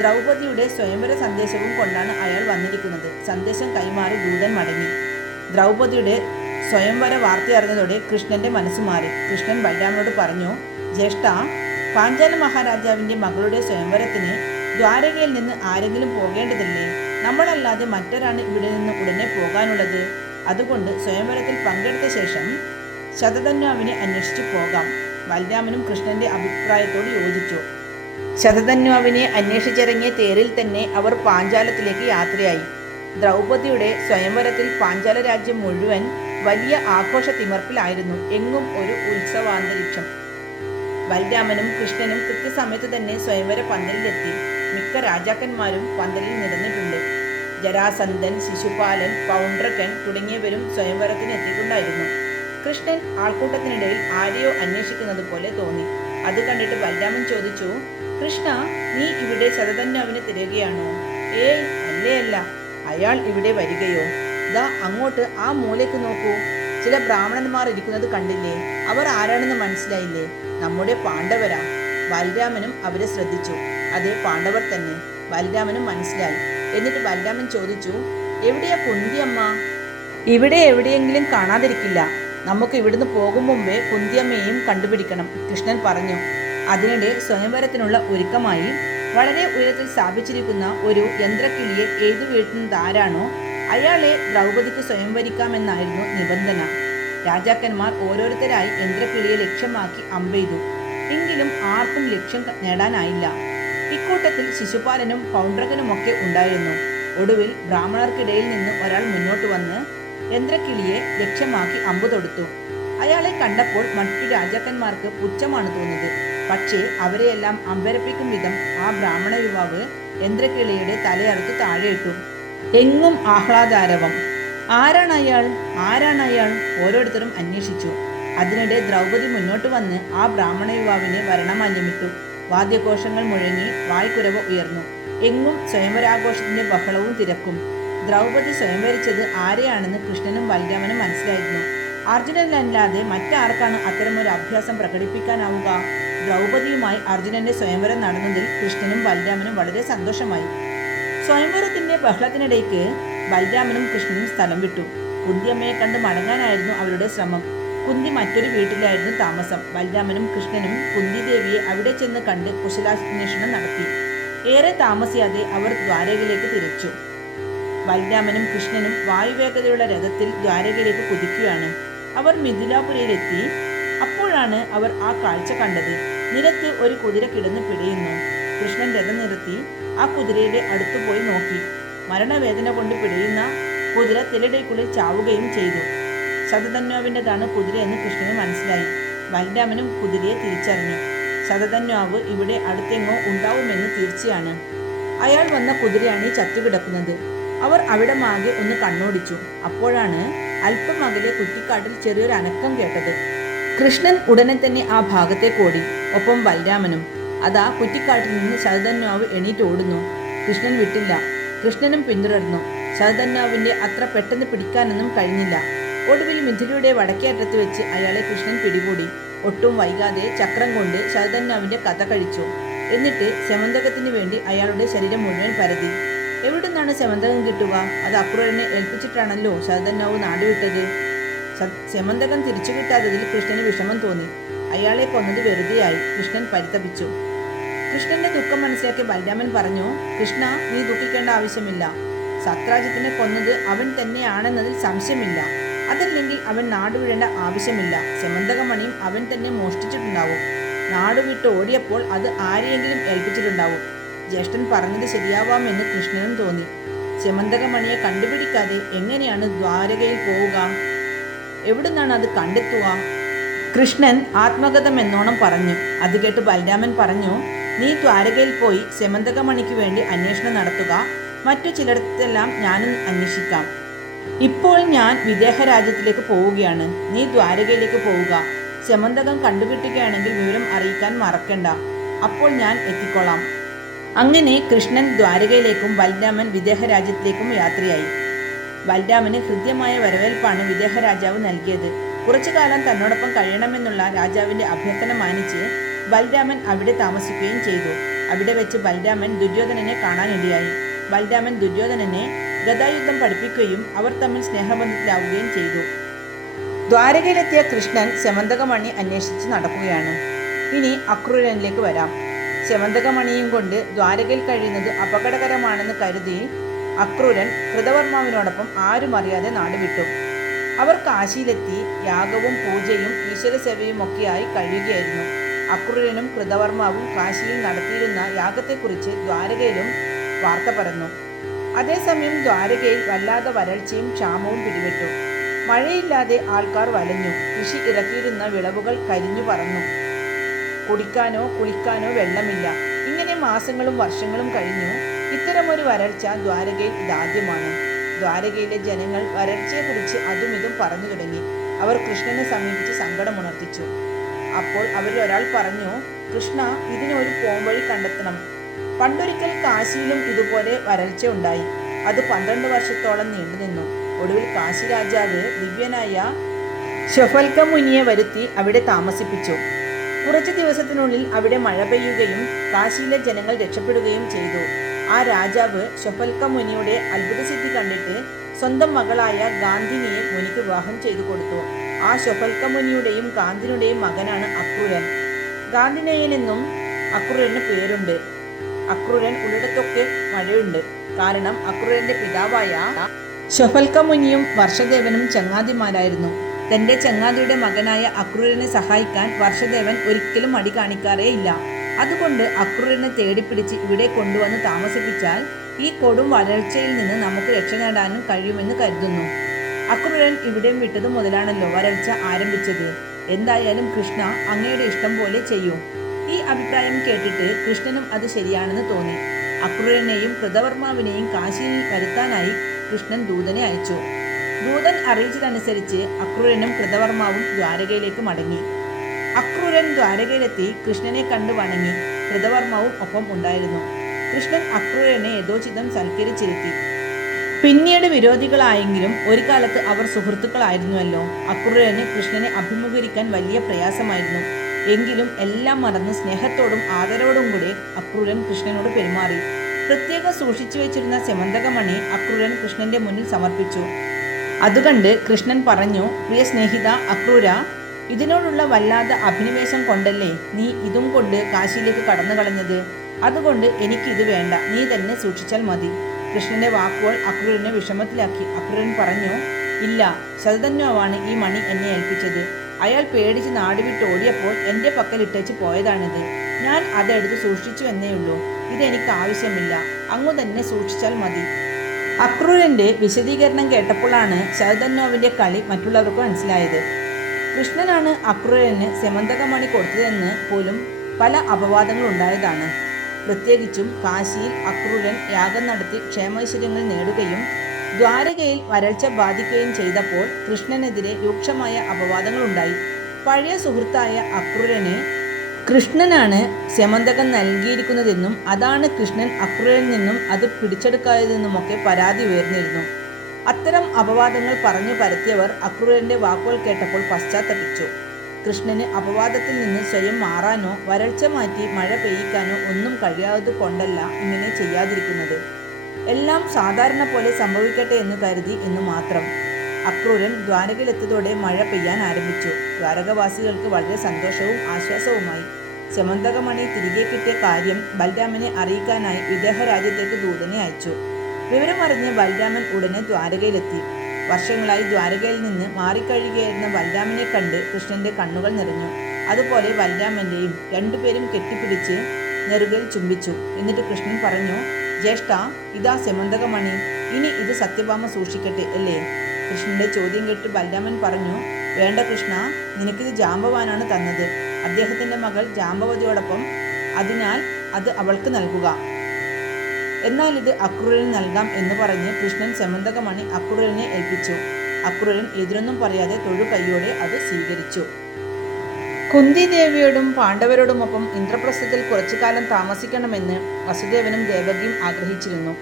ദ്രൗപദിയുടെ സ്വയംവര സന്ദേശവും കൊണ്ടാണ് അയാൾ വന്നിരിക്കുന്നത്. സന്ദേശം കൈമാറി ദൂതൻ മടങ്ങി. ദ്രൗപദിയുടെ സ്വയംവര വാർത്തയറിഞ്ഞതോടെ കൃഷ്ണന്റെ മനസ്സ് മാറി. കൃഷ്ണൻ ബലരാമനോട് പറഞ്ഞു, ജ്യേഷ്ഠ, പാഞ്ചാല മഹാരാജാവിന്റെ മകളുടെ സ്വയംവരത്തിന് ദ്വാരകയിൽ നിന്ന് ആരെങ്കിലും പോകേണ്ടതില്ലേ? നമ്മളല്ലാതെ മറ്റൊരാണ് ഇവിടെ നിന്ന് ഉടനെ പോകാനുള്ളത്. അതുകൊണ്ട് സ്വയംവരത്തിൽ പങ്കെടുത്ത ശേഷം ശതധന്വാവിനെ അന്വേഷിച്ചു പോകാം. ബലരാമനും കൃഷ്ണന്റെ അഭിപ്രായത്തോട് യോജിച്ചു. ശതധന്വാവിനെ അന്വേഷിച്ചിറങ്ങിയ തേരിൽ തന്നെ അവർ പാഞ്ചാലത്തിലേക്ക് യാത്രയായി. ദ്രൗപദിയുടെ സ്വയംവരത്തിൽ പാഞ്ചാല രാജ്യം മുഴുവൻ വലിയ ആഘോഷ തിമർപ്പിലായിരുന്നു. എങ്ങും ഒരു ഉത്സവാന്തരീക്ഷം. ബലരാമനും കൃഷ്ണനും കൃത്യസമയത്ത് തന്നെ സ്വയംവര പന്തലിലെത്തി. മിക്ക രാജാക്കന്മാരും പന്തലിൽ നിരന്നിട്ടുണ്ട്. ജരാസന്ധൻ, ശിശുപാലൻ, പൗണ്ഡ്രകൻ തുടങ്ങിയവരും സ്വയംവരത്തിന് എത്തിയിട്ടുണ്ടായിരുന്നു. കൃഷ്ണൻ ആൾക്കൂട്ടത്തിനിടയിൽ ആരെയോ അന്വേഷിക്കുന്നത് പോലെ തോന്നി. അത് കണ്ടിട്ട് ബലരാമൻ ചോദിച്ചു, കൃഷ്ണ, നീ ഇവിടെ ശതധന്വാവിനെ തിരയുകയാണോ? ഏയ്, അല്ലേ അല്ല. അയാൾ ഇവിടെ വരികയോ? ദാ അങ്ങോട്ട് ആ മൂലയ്ക്ക് നോക്കൂ. ചില ബ്രാഹ്മണന്മാർ ഇരിക്കുന്നത് കണ്ടില്ലേ? അവർ ആരാണെന്ന് മനസ്സിലായില്ലേ? നമ്മുടെ പാണ്ഡവരാ. ബലരാമനും അവരെ ശ്രദ്ധിച്ചു. അതെ, പാണ്ഡവർ തന്നെ. ബലരാമനും മനസ്സിലായി. എന്നിട്ട് ബലരാമൻ ചോദിച്ചു, എവിടെയാ കുന്തിയമ്മ? ഇവിടെ എവിടെയെങ്കിലും കാണാതിരിക്കില്ല. നമുക്ക് ഇവിടുന്ന് പോകും മുമ്പേ കുന്തിയമ്മയെയും കണ്ടുപിടിക്കണം, കൃഷ്ണൻ പറഞ്ഞു. അതിനിടെ സ്വയംവരത്തിനുള്ള ഒരുക്കമായി വളരെ ഉയരത്തിൽ സ്ഥാപിച്ചിരിക്കുന്ന ഒരു യന്ത്രക്കിളിയെ എഴുതു വീഴ്ത്തുന്നതാരാണോ അയാളെ ദ്രൗപദിക്ക് സ്വയംവരിക്കാമെന്നായിരുന്നു നിബന്ധന. രാജാക്കന്മാർ ഓരോരുത്തരായി യന്ത്രക്കിളിയെ ലക്ഷ്യമാക്കി അമ്പെയ്തു. എങ്കിലും ആർക്കും ലക്ഷ്യം നേടാനായില്ല. ഇക്കൂട്ടത്തിൽ ശിശുപാലനും പൗണ്ഡ്രകനുമൊക്കെ ഉണ്ടായിരുന്നു. ഒടുവിൽ ബ്രാഹ്മണർക്കിടയിൽ നിന്ന് ഒരാൾ മുന്നോട്ട് വന്ന് യന്ത്രക്കിളിയെ ലക്ഷ്യമാക്കി അമ്പു തൊടുത്തു. അയാളെ കണ്ടപ്പോൾ മറ്റു രാജാക്കന്മാർക്ക് പുച്ഛമാണ് തോന്നിയത്. പക്ഷേ അവരെയെല്ലാം അമ്പരപ്പിക്കും വിധം ആ ബ്രാഹ്മണ യുവാവ് യന്ത്രക്കിളിയുടെ തലയറുത്ത് താഴെയിട്ടു. എങ്ങും ആഹ്ലാദാരവം. ആരാണയാൾ? ആരാണയാൾ? ഓരോരുത്തരും അന്വേഷിച്ചു. അതിനിടെ ദ്രൗപദി മുന്നോട്ട് വന്ന് ആ ബ്രാഹ്മണ യുവാവിനെ വരണമാല്യമിട്ടു. വാദ്യഘോഷങ്ങൾ മുഴങ്ങി, വായ്ക്കുരവ് ഉയർന്നു. എങ്ങും സ്വയംവരാഘോഷത്തിന്റെ ബഹളവും തിരക്കും. ദ്രൗപദി സ്വയംവരിച്ചത് ആരെയാണെന്ന് കൃഷ്ണനും ബലരാമനും മനസ്സിലായിരുന്നു. അർജുനനല്ലാതെ മറ്റാർക്കാണ് അത്തരമൊരു അഭ്യാസം പ്രകടിപ്പിക്കാനാവുക? ദ്രൗപദിയുമായി അർജുനന്റെ സ്വയംവരം നടന്നതിൽ കൃഷ്ണനും ബലരാമനും വളരെ സന്തോഷമായി. സ്വയംവരത്തിന്റെ ബഹളത്തിനിടയ്ക്ക് ബലരാമനും കൃഷ്ണനും സ്ഥലം വിട്ടു. കുന്തിയമ്മയെ കണ്ട് മടങ്ങാനായിരുന്നു അവരുടെ ശ്രമം. കുന്തി മറ്റൊരു വീട്ടിലായിരുന്നു താമസം. ബലരാമനും കൃഷ്ണനും കുന്തിദേവിയെ അവിടെ ചെന്ന് കണ്ട് കുശലാന്വേഷണം നടത്തി. ഏറെ താമസിയാതെ അവർ ദ്വാരകയിലേക്ക് തിരിച്ചു. ബലരാമനും കൃഷ്ണനും വായുവേഗതയുള്ള രഥത്തിൽ ദ്വാരകയിലേക്ക് കുതിക്കുകയാണ്. അവർ മിഥിലാപുരയിലെത്തി. അപ്പോഴാണ് അവർ ആ കാഴ്ച കണ്ടത്. നിരത്ത് ഒരു കുതിര കിടന്ന് പിടയുന്നു. കൃഷ്ണൻ രഥം നിർത്തി ആ കുതിരയുടെ അടുത്തു പോയി നോക്കി. മരണവേദന കൊണ്ട് പിടയുന്ന കുതിര തിലടയ്ക്കുള്ളിൽ ചാവുകയും ചെയ്തു. ശതധന്വാവിൻ്റെതാണ് കുതിരയെന്ന് കൃഷ്ണന് മനസ്സിലായി. ബലരാമനും കുതിരയെ തിരിച്ചറിഞ്ഞു. ശതധന്വാവ് ഇവിടെ അടുത്തെങ്ങോ ഉണ്ടാവുമെന്ന് തീർച്ചയാണ്. അയാൾ വന്ന കുതിരയാണ് ഈ ചത്തുകിടക്കുന്നത്. അവർ അവിടെ മാകെ ഒന്ന് കണ്ണോടിച്ചു. അപ്പോഴാണ് അല്പം അകലെ കുറ്റിക്കാട്ടിൽ ചെറിയൊരു അനക്കം കേട്ടത്. കൃഷ്ണൻ ഉടനെ തന്നെ ആ ഭാഗത്തേക്ക് ഓടി. ഒപ്പം ബലരാമനും. അതാ കുറ്റിക്കാട്ടിൽ നിന്ന് ശതധന്വാവ് എണീറ്റ് ഓടുന്നു. കൃഷ്ണൻ വിട്ടില്ല. കൃഷ്ണനും പിന്തുടർന്നു. ശതധന്വാവിൻ്റെ അത്ര പെട്ടെന്ന് പിടിക്കാനൊന്നും കഴിഞ്ഞില്ല. ഒടുവിൽ മിഥിലയുടെ വടക്കേ അറ്റത്ത് വെച്ച് അയാളെ കൃഷ്ണൻ പിടികൂടി. ഒട്ടും വൈകാതെ ചക്രം കൊണ്ട് ശതധന്വാവിൻ്റെ കഥ കഴിച്ചു. എന്നിട്ട് സെമന്തകത്തിന് വേണ്ടി അയാളുടെ ശരീരം മുഴുവൻ പരതി. എവിടുന്നാണ് സെമന്തകം കിട്ടുക? അത് അക്രൂരനെ ഏൽപ്പിച്ചിട്ടാണല്ലോ ശതധന്വാവ് നാടുവിട്ടത്. സെമന്തകം തിരിച്ചു കിട്ടാത്തതിൽ കൃഷ്ണന് വിഷമം തോന്നി. അയാളെ കൊന്നത് വെറുതെയായി. കൃഷ്ണൻ പരിതപിച്ചു. കൃഷ്ണന്റെ ദുഃഖം മനസ്സിലാക്കിയ ബലരാമൻ പറഞ്ഞു, കൃഷ്ണ, നീ ദുഃഖിക്കേണ്ട ആവശ്യമില്ല. സത്രാജിത്തിനെ കൊന്നത് അവൻ തന്നെയാണെന്നതിൽ സംശയമില്ല. അതല്ലെങ്കിൽ അവൻ നാടുവിടേണ്ട ആവശ്യമില്ല. സെമന്തകമണിയും അവൻ തന്നെ മോഷ്ടിച്ചിട്ടുണ്ടാവും. നാടുവിട്ട് ഓടിയപ്പോൾ അത് ആരെയെങ്കിലും ഏൽപ്പിച്ചിട്ടുണ്ടാവും. ജ്യേഷ്ഠൻ പറഞ്ഞത് ശരിയാവാമെന്ന് കൃഷ്ണനും തോന്നി. സെമന്തകമണിയെ കണ്ടുപിടിക്കാതെ എങ്ങനെയാണ് ദ്വാരകയിൽ പോവുക? എവിടുന്നാണ് അത് കണ്ടെത്തുക? കൃഷ്ണൻ ആത്മഗതമെന്നോണം പറഞ്ഞു. അത് കേട്ട് ബലരാമൻ പറഞ്ഞു, നീ ദ്വാരകയിൽ പോയി സെമന്തകമണിക്ക് വേണ്ടി അന്വേഷണം നടത്തുക. മറ്റു ചിലയിടത്തെല്ലാം ഞാനും അന്വേഷിക്കാം. ഇപ്പോൾ ഞാൻ വിദേഹ രാജ്യത്തിലേക്ക് പോവുകയാണ്. നീ ദ്വാരകയിലേക്ക് പോവുക. സെമന്തകം കണ്ടുകിട്ടുകയാണെങ്കിൽ വിവരം അറിയിക്കാൻ മറക്കണ്ട. അപ്പോൾ ഞാൻ എത്തിക്കൊള്ളാം. അങ്ങനെ കൃഷ്ണൻ ദ്വാരകയിലേക്കും ബലരാമൻ വിദേഹ രാജ്യത്തിലേക്കും യാത്രയായി. ബലരാമന് ഹൃദ്യമായ വരവേൽപ്പാണ് വിദേഹ രാജാവ് നൽകിയത്. കുറച്ചു കാലം തന്നോടൊപ്പം കഴിയണമെന്നുള്ള രാജാവിൻ്റെ അഭ്യർത്ഥന മാനിച്ച് ബലരാമൻ അവിടെ താമസിക്കുകയും ചെയ്തു. അവിടെ വെച്ച് ബലരാമൻ ദുര്യോധനനെ കാണാനിടയായി. ബലരാമൻ ദുര്യോധനനെ ഗദായുദ്ധം പഠിപ്പിക്കുകയും അവർ തമ്മിൽ സ്നേഹബന്ധത്തിലാവുകയും ചെയ്തു. ദ്വാരകയിലെത്തിയ കൃഷ്ണൻ സെമന്തകമണി അന്വേഷിച്ച് നടക്കുകയാണ്. ഇനി അക്രൂരനിലേക്ക് വരാം. സെമന്തകമണിയും കൊണ്ട് ദ്വാരകയിൽ കഴിയുന്നത് അപകടകരമാണെന്ന് കരുതി അക്രൂരൻ കൃതവർമാവിനോടൊപ്പം ആരും അറിയാതെ നാടുവിട്ടു. അവർ കാശിയിലെത്തി യാഗവും പൂജയും ഈശ്വരസേവയും ഒക്കെയായി കഴിയുകയായിരുന്നു. അക്രൂരനും കൃതവർമാവും കാശിയിൽ നടത്തിയിരുന്ന യാഗത്തെക്കുറിച്ച് ദ്വാരകയിലും വാർത്ത പരന്നു. അതേസമയം ദ്വാരകയിൽ വല്ലാതെ വരൾച്ചയും ക്ഷാമവും പിടിപെട്ടു. മഴയില്ലാതെ ആൾക്കാർ വലഞ്ഞു. കൃഷി ഇറക്കിയിരുന്ന വിളവുകൾ കരിഞ്ഞു പറന്നു. കുടിക്കാനോ കുളിക്കാനോ വെള്ളമില്ല. ഇങ്ങനെ മാസങ്ങളും വർഷങ്ങളും കഴിഞ്ഞു. ഇത്തരമൊരു വരൾച്ച ദ്വാരകയിൽ ഇതാദ്യമാണ്. ദ്വാരകയിലെ ജനങ്ങൾ വരൾച്ചയെക്കുറിച്ച് അതും ഇതും പറഞ്ഞു തുടങ്ങി. അവർ കൃഷ്ണനെ സമീപിച്ച് സങ്കടമുണർത്തിച്ചു. അപ്പോൾ അവരിൽ ഒരാൾ പറഞ്ഞു, കൃഷ്ണ, ഇതിനൊരു പോംവഴി കണ്ടെത്തണം. പണ്ടൊരിക്കൽ കാശിയിലും ഇതുപോലെ വരൾച്ച ഉണ്ടായി. അത് 12 വർഷത്തോളം നീണ്ടുനിന്നു. ഒടുവിൽ കാശി രാജാവ് ദിവ്യനായ ശഫൽക മുനിയെ വരുത്തി അവിടെ താമസിപ്പിച്ചു. കുറച്ച് ദിവസത്തിനുള്ളിൽ അവിടെ മഴ പെയ്യുകയും കാശിയിലെ ജനങ്ങൾ രക്ഷപ്പെടുകയും ചെയ്തു. ആ രാജാവ് ശഫൽക മുനിയുടെ അത്ഭുതസിദ്ധി കണ്ടിട്ട് സ്വന്തം മകളായ ഗാന്ധിനിയെ മുനിക്ക് വിവാഹം ചെയ്തു കൊടുത്തു. ആ ശഫൽക മുനിയുടെയും ഗാന്ധിനിയുടെയും മകനാണ് അക്രൂരൻ. ഗാന്ധിനേയനെന്നും അക്രൂരന് പേരുണ്ട്. അക്രൂരൻ ഉള്ളിടത്തൊക്കെ മഴയുണ്ട്. കാരണം അക്രൂരന്റെ പിതാവായ ശഫൽക മുനിയും വർഷദേവനും ചങ്ങാതിമാരായിരുന്നു. തൻ്റെ ചങ്ങാതിയുടെ മകനായ അക്രൂരനെ സഹായിക്കാൻ വർഷദേവൻ ഒരിക്കലും മടി കാണിക്കാറേ ഇല്ല. അതുകൊണ്ട് അക്രൂരനെ തേടിപ്പിടിച്ച് ഇവിടെ കൊണ്ടുവന്ന് താമസിപ്പിച്ചാൽ ഈ കൊടും വരൾച്ചയിൽ നിന്ന് നമുക്ക് രക്ഷ നേടാനും കഴിയുമെന്ന് കരുതുന്നു. അക്രൂരൻ ഇവിടെയും വിട്ടതു മുതലാണല്ലോ വരൾച്ച ആരംഭിച്ചത്. എന്തായാലും കൃഷ്ണ, അങ്ങയുടെ ഇഷ്ടം പോലെ ചെയ്യൂ. ഈ അഭിപ്രായം കേട്ടിട്ട് കൃഷ്ണനും അത് ശരിയാണെന്ന് തോന്നി. അക്രൂരനെയും കൃതവർമാവിനെയും കാശിയിൽ വരുത്താനായി കൃഷ്ണൻ ദൂതനെ അയച്ചു. ദൂതൻ അറിയിച്ചതനുസരിച്ച് അക്രൂരനും കൃതവർമാവും ദ്വാരകയിലേക്ക് മടങ്ങി. അക്രൂരൻ ദ്വാരകയിലെത്തി കൃഷ്ണനെ കണ്ടു വണങ്ങി. കൃതവർമാവും ഒപ്പം ഉണ്ടായിരുന്നു. കൃഷ്ണൻ അക്രൂരനെ യഥോചിതം സൽക്കരിച്ചിരുത്തി. പിന്നീട് വിരോധികളായെങ്കിലും ഒരു കാലത്ത് അവർ സുഹൃത്തുക്കളായിരുന്നുവല്ലോ. അക്രൂരന് കൃഷ്ണനെ അഭിമുഖീകരിക്കാൻ വലിയ പ്രയാസമായിരുന്നു. എങ്കിലും എല്ലാം മറന്ന് സ്നേഹത്തോടും ആദരവോടും കൂടെ അക്രൂരൻ കൃഷ്ണനോട് പെരുമാറി. പ്രത്യേകം സൂക്ഷിച്ചു വെച്ചിരുന്ന സെമന്തകമണി അക്രൂരൻ കൃഷ്ണന്റെ മുന്നിൽ സമർപ്പിച്ചു. അതുകണ്ട് കൃഷ്ണൻ പറഞ്ഞു, പ്രിയ സ്നേഹിത അക്രൂര, ഇതിനോടുള്ള വല്ലാത്ത അഭിനിവേശം കൊണ്ടല്ലേ നീ ഇതും കൊണ്ട് കാശിയിലേക്ക് കടന്നു കളഞ്ഞത്. അതുകൊണ്ട് എനിക്കിത് വേണ്ട, നീ തന്നെ സൂക്ഷിച്ചാൽ മതി. കൃഷ്ണന്റെ വാക്കുകൾ അക്രൂരനെ വിഷമത്തിലാക്കി. അക്രൂരൻ പറഞ്ഞു, ഇല്ല, ശതധന്വാവാണ് ഈ മണി എന്നെ ഏൽപ്പിച്ചത്. അയാൾ പേടിച്ച് നാടുവിട്ട് ഓടിയപ്പോൾ എൻ്റെ പക്കലിട്ടേച്ച് പോയതാണിത്. ഞാൻ അതെടുത്ത് സൂക്ഷിച്ചു എന്നേയുള്ളൂ. ഇതെനിക്ക് ആവശ്യമില്ല. അങ്ങു തന്നെ സൂക്ഷിച്ചാൽ മതി. അക്രൂരൻ്റെ വിശദീകരണം കേട്ടപ്പോഴാണ് ശരതന്നോവിൻ്റെ കളി മറ്റുള്ളവർക്ക് മനസ്സിലായത്. കൃഷ്ണനാണ് അക്രൂരന് സെമന്തകമണി കൊടുത്തതെന്ന് പോലും പല അപവാദങ്ങളുണ്ടായതാണ്. പ്രത്യേകിച്ചും കാശിയിൽ അക്രൂരൻ യാഗം നടത്തി ക്ഷേമൈശ്വര്യങ്ങൾ നേടുകയും ദ്വാരകയിൽ വരൾച്ച ബാധിക്കുകയും ചെയ്തപ്പോൾ കൃഷ്ണനെതിരെ രൂക്ഷമായ അപവാദങ്ങളുണ്ടായി. പഴയ സുഹൃത്തായ അക്രൂരന് കൃഷ്ണനാണ് സെമന്തകം നൽകിയിരിക്കുന്നതെന്നും അതാണ് കൃഷ്ണൻ അക്രൂരനിൽ നിന്നും അത് പിടിച്ചെടുക്കാതെന്നുമൊക്കെ പരാതി ഉയർന്നിരുന്നു. അത്തരം അപവാദങ്ങൾ പറഞ്ഞു പരത്തിയവർ അക്രൂരൻ്റെ വാക്കുകൾ കേട്ടപ്പോൾ പശ്ചാത്തപിച്ചു. കൃഷ്ണന് അപവാദത്തിൽ നിന്ന് സ്വയം മാറാനോ വരൾച്ച മാറ്റി മഴ പെയ്യിക്കാനോ ഒന്നും കഴിയാത്തത് കൊണ്ടല്ല ഇങ്ങനെ ചെയ്യാതിരിക്കുന്നത്. എല്ലാം സാധാരണ പോലെ സംഭവിക്കട്ടെ എന്ന് കരുതി എന്ന് മാത്രം. അക്രൂരൻ ദ്വാരകയിലെത്തിയതോടെ മഴ പെയ്യാൻ ആരംഭിച്ചു. ദ്വാരകവാസികൾക്ക് വളരെ സന്തോഷവും ആശ്വാസവുമായി. സെമന്തകമണി തിരികെ കിട്ടിയ കാര്യം ബലരാമനെ അറിയിക്കാനായി വിദേഹ രാജ്യത്തേക്ക് ദൂതനെ അയച്ചു. വിവരമറിഞ്ഞ് ബലരാമൻ ഉടനെ ദ്വാരകയിലെത്തി. വർഷങ്ങളായി ദ്വാരകയിൽ നിന്ന് മാറിക്കഴിയുകയായിരുന്ന ബലരാമനെ കണ്ട് കൃഷ്ണന്റെ കണ്ണുകൾ നിറഞ്ഞു. അതുപോലെ ബലരാമന്റെയും. രണ്ടുപേരും കെട്ടിപ്പിടിച്ച് നെറുകയിൽ ചുംബിച്ചു. എന്നിട്ട് കൃഷ്ണൻ പറഞ്ഞു, ജ്യേഷ്ഠ, ഇതാ സെമന്തകമണി. ഇനി ഇത് സത്യഭാമ സൂക്ഷിക്കട്ടെ അല്ലേ? കൃഷ്ണന്റെ ചോദ്യം കേട്ട് ബലരാമൻ പറഞ്ഞു, വേണ്ട കൃഷ്ണ, നിനക്കിത് ജാമ്പവാനാണ് തന്നത്. അദ്ദേഹത്തിന്റെ മകൾ ജാമ്പവതിയോടൊപ്പം, അതിനാൽ അത് അവൾക്ക് നൽകുക. എന്നാൽ ഇത് അക്രൂരന് നൽകാം എന്ന് പറഞ്ഞ് കൃഷ്ണൻ സെമന്തകമണി അക്രൂരനെ ഏൽപ്പിച്ചു. അക്രൂരൻ എതിരൊന്നും പറയാതെ തൊഴു കൈയോടെ അത് സ്വീകരിച്ചു. കുന്തി ദേവിയോടും പാണ്ഡവരോടുമൊപ്പം ഇന്ദ്രപ്രസ്ഥത്തിൽ കുറച്ചു കാലം താമസിക്കണമെന്ന് വസുദേവനും ദേവകിയും ആഗ്രഹിച്ചിരുന്നു.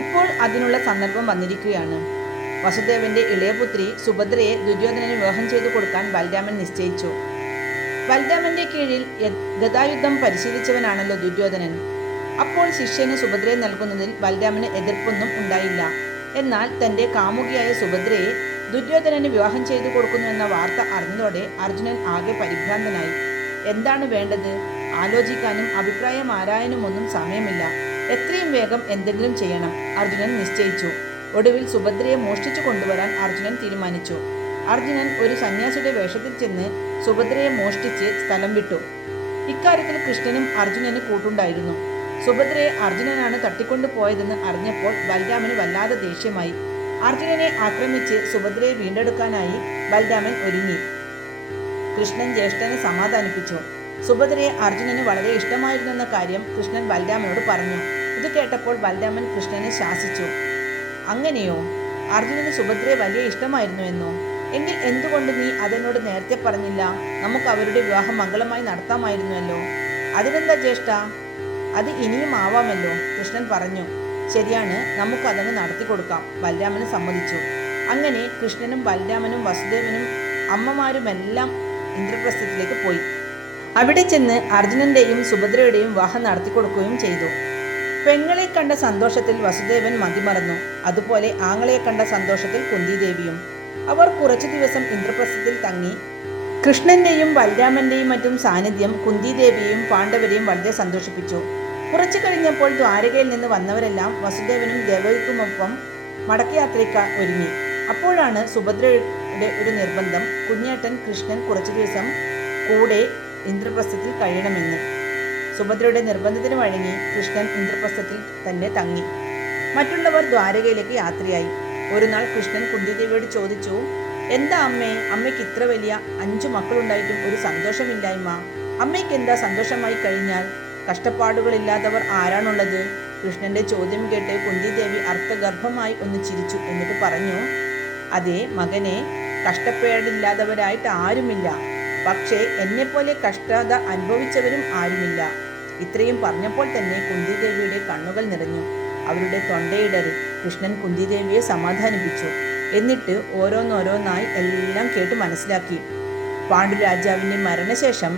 ഇപ്പോൾ അതിനുള്ള സന്ദർഭം വന്നിരിക്കുകയാണ്. വസുദേവന്റെ ഇളയപുത്രി സുഭദ്രയെ ദുര്യോധനന് വിവാഹം ചെയ്തു കൊടുക്കാൻ ബലരാമൻ നിശ്ചയിച്ചു. ബലരാമന്റെ കീഴിൽ ഗദായുദ്ധം പരിശീലിച്ചവനാണല്ലോ ദുര്യോധനൻ. അപ്പോൾ ശിഷ്യന് സുഭദ്രയെ നൽകുന്നതിൽ ബലരാമന് എതിർപ്പൊന്നും ഉണ്ടായില്ല. എന്നാൽ തന്റെ കാമുകിയായ സുഭദ്രയെ ദുര്യോധനന് വിവാഹം ചെയ്തു കൊടുക്കുന്നുവെന്ന വാർത്ത അറിഞ്ഞതോടെ അർജുനൻ ആകെ പരിഭ്രാന്തനായി. എന്താണ് വേണ്ടത്? ആലോചിക്കാനും അഭിപ്രായം ആരായാനുമൊന്നും സമയമില്ല. എത്രയും വേഗം എന്തെങ്കിലും ചെയ്യണം അർജുനൻ നിശ്ചയിച്ചു. ഒടുവിൽ സുഭദ്രയെ മോഷ്ടിച്ചു കൊണ്ടുവരാൻ അർജുനൻ തീരുമാനിച്ചു. അർജുനൻ ഒരു സന്യാസിയുടെ വേഷത്തിൽ ചെന്ന് സുഭദ്രയെ മോഷ്ടിച്ച് സ്ഥലം വിട്ടു. ഇക്കാര്യത്തിൽ കൃഷ്ണനും അർജുനന് കൂട്ടുണ്ടായിരുന്നു. സുഭദ്രയെ അർജുനനാണ് തട്ടിക്കൊണ്ടുപോയതെന്ന് അറിഞ്ഞപ്പോൾ ബലരാമന് വല്ലാതെ ദേഷ്യമായി. അർജുനനെ ആക്രമിച്ച് സുഭദ്രയെ വീണ്ടെടുക്കാനായി ബലരാമൻ ഒരുങ്ങി. കൃഷ്ണൻ ജ്യേഷ്ഠനെ സമാധാനിപ്പിച്ചു. സുഭദ്രയെ അർജുനന് വളരെ ഇഷ്ടമായിരുന്നെന്ന കാര്യം കൃഷ്ണൻ ബലരാമനോട് പറഞ്ഞു. ഇത് കേട്ടപ്പോൾ ബലരാമൻ കൃഷ്ണനെ ശാസിച്ചു. അങ്ങനെയോ? അർജുനന് സുഭദ്രയെ വലിയ ഇഷ്ടമായിരുന്നു എന്നോ? എങ്കിൽ എന്തുകൊണ്ട് നീ അതെന്നോട് നേരത്തെ പറഞ്ഞില്ല? നമുക്ക് അവരുടെ വിവാഹം മംഗളമായി നടത്താമായിരുന്നുവല്ലോ. അതിനെന്താ ജ്യേഷ്ഠ, അത് ഇനിയും ആവാമല്ലോ, കൃഷ്ണൻ പറഞ്ഞു. ശരിയാണ്, നമുക്കതങ്ങ് നടത്തി കൊടുക്കാം, ബലരാമന് സമ്മതിച്ചു. അങ്ങനെ കൃഷ്ണനും ബലരാമനും വസുദേവനും അമ്മമാരുമെല്ലാം ഇന്ദ്രപ്രസ്ഥത്തിലേക്ക് പോയി. അവിടെ ചെന്ന് അർജുനന്റെയും സുഭദ്രയുടെയും വിവാഹം നടത്തിക്കൊടുക്കുകയും ചെയ്തു. പെങ്ങളെ കണ്ട സന്തോഷത്തിൽ വസുദേവൻ മതിമറന്നു. അതുപോലെ ആങ്ങളെ കണ്ട സന്തോഷത്തിൽ കുന്തിദേവിയും. അവർ കുറച്ചു ദിവസം ഇന്ദ്രപ്രസ്ഥത്തിൽ തങ്ങി. കൃഷ്ണന്റെയും ബലരാമന്റെയും മറ്റും സാന്നിധ്യം കുന്തിദേവിയെയും പാണ്ഡവരെയും വളരെ സന്തോഷിപ്പിച്ചു. കുറച്ചു കഴിഞ്ഞപ്പോൾ ദ്വാരകയിൽ നിന്ന് വന്നവരെല്ലാം വസുദേവനും ദേവകിക്കുമൊപ്പം മടക്കയാത്രയ്ക്ക് ഒരുങ്ങി. അപ്പോഴാണ് സുഭദ്രയുടെ ഒരു നിർബന്ധം, കുഞ്ഞേട്ടൻ കൃഷ്ണൻ കുറച്ചു ദിവസം കൂടെ ഇന്ദ്രപ്രസ്ഥത്തിൽ കഴിയണമെന്ന്. സുഭദ്രയുടെ നിർബന്ധത്തിന് വഴങ്ങി കൃഷ്ണൻ ഇന്ദ്രപ്രസ്ഥത്തിൽ തന്നെ തങ്ങി. മറ്റുള്ളവർ ദ്വാരകയിലേക്ക് യാത്രയായി. ഒരു നാൾ കൃഷ്ണൻ കുന്തിദേവിയോട് ചോദിച്ചു, എന്താ അമ്മേ, അമ്മയ്ക്ക് ഇത്ര വലിയ 5 മക്കളുണ്ടായിട്ടും ഒരു സന്തോഷമില്ലായ്മ? അമ്മയ്ക്ക് എന്താ സന്തോഷമായി കഴിഞ്ഞാൽ? കഷ്ടപ്പാടുകളില്ലാത്തവർ ആരാണുള്ളത്? കൃഷ്ണന്റെ ചോദ്യം കേട്ട് കുന്തിദേവി അർത്ഥഗർഭമായി ഒന്ന് ചിരിച്ചു. എന്നിട്ട് പറഞ്ഞു, അതെ മകനെ, കഷ്ടപ്പാടില്ലാത്തവരായിട്ട് ആരുമില്ല. പക്ഷേ എന്നെപ്പോലെ കഷ്ടത അനുഭവിച്ചവരും ആരുമില്ല. ഇത്രയും പറഞ്ഞപ്പോൾ തന്നെ കുന്തിദേവിയുടെ കണ്ണുകൾ നിറഞ്ഞു. അവരുടെ തൊണ്ടയിടറി. കൃഷ്ണൻ കുന്തിദേവിയെ സമാധാനിപ്പിച്ചു. എന്നിട്ട് ഓരോന്നോരോന്നായി എല്ലാം കേട്ട് മനസ്സിലാക്കി. പാണ്ഡുരാജാവിൻ്റെ മരണശേഷം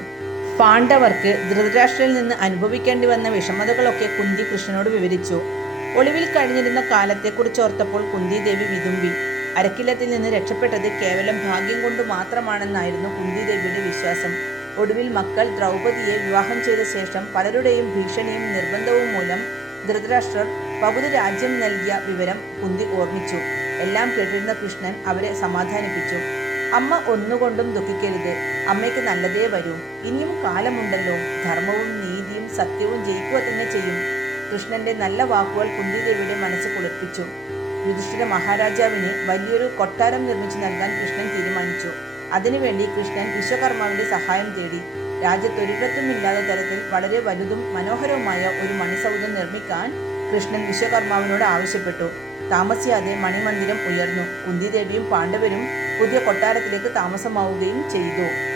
പാണ്ഡവർക്ക് ധൃതരാഷ്ട്രയിൽ നിന്ന് അനുഭവിക്കേണ്ടി വന്ന വിഷമതകളൊക്കെ കുന്തി കൃഷ്ണനോട് വിവരിച്ചു. ഒളിവിൽ കഴിഞ്ഞിരുന്ന കാലത്തെക്കുറിച്ചോർത്തപ്പോൾ കുന്തിദേവി വിതുമ്പി. അരക്കില്ലത്തിൽ നിന്ന് രക്ഷപ്പെട്ടത് കേവലം ഭാഗ്യം കൊണ്ട് മാത്രമാണെന്നായിരുന്നു കുന്തിദേവിയുടെ വിശ്വാസം. ഒടുവിൽ മക്കൾ ദ്രൗപദിയെ വിവാഹം ചെയ്ത ശേഷം പലരുടെയും ഭീഷണിയും നിർബന്ധവും മൂലം ധൃതരാഷ്ട്രർ പകുതി രാജ്യം നൽകിയ വിവരം കുന്തി ഓർമ്മിച്ചു. എല്ലാം കേട്ടിരുന്ന കൃഷ്ണൻ അവരെ സമാധാനിപ്പിച്ചു. അമ്മ ഒന്നുകൊണ്ടും ദുഃഖിക്കരുത്, അമ്മയ്ക്ക് നല്ലതേ വരൂ. ഇനിയും കാലമുണ്ടല്ലോ. ധർമ്മവും നീതിയും സത്യവും ജയിക്കുക തന്നെ ചെയ്യും. കൃഷ്ണന്റെ നല്ല വാക്കുകൾ കുന്തിദേവിയുടെ മനസ്സ് കുളിർപ്പിച്ചു. യുധിഷ്ഠിര മഹാരാജാവിന് വലിയൊരു കൊട്ടാരം നിർമ്മിച്ചു നൽകാൻ കൃഷ്ണൻ തീരുമാനിച്ചു. അതിനുവേണ്ടി കൃഷ്ണൻ വിശ്വകർമാവിന്റെ സഹായം തേടി. രാജ്യത്തൊരിടത്തുമില്ലാത്ത തരത്തിൽ വളരെ വലുതും മനോഹരവുമായ ഒരു മണിസൗധം നിർമ്മിക്കാൻ കൃഷ്ണൻ വിശ്വകർമാവിനോട് ആവശ്യപ്പെട്ടു. താമസിയാതെ മണിമന്ദിരം ഉയർന്നു. കുന്തിദേവിയും പാണ്ഡവരും പുതിയ കൊട്ടാരത്തിലേക്ക് താമസമാവുകയും ചെയ്തു.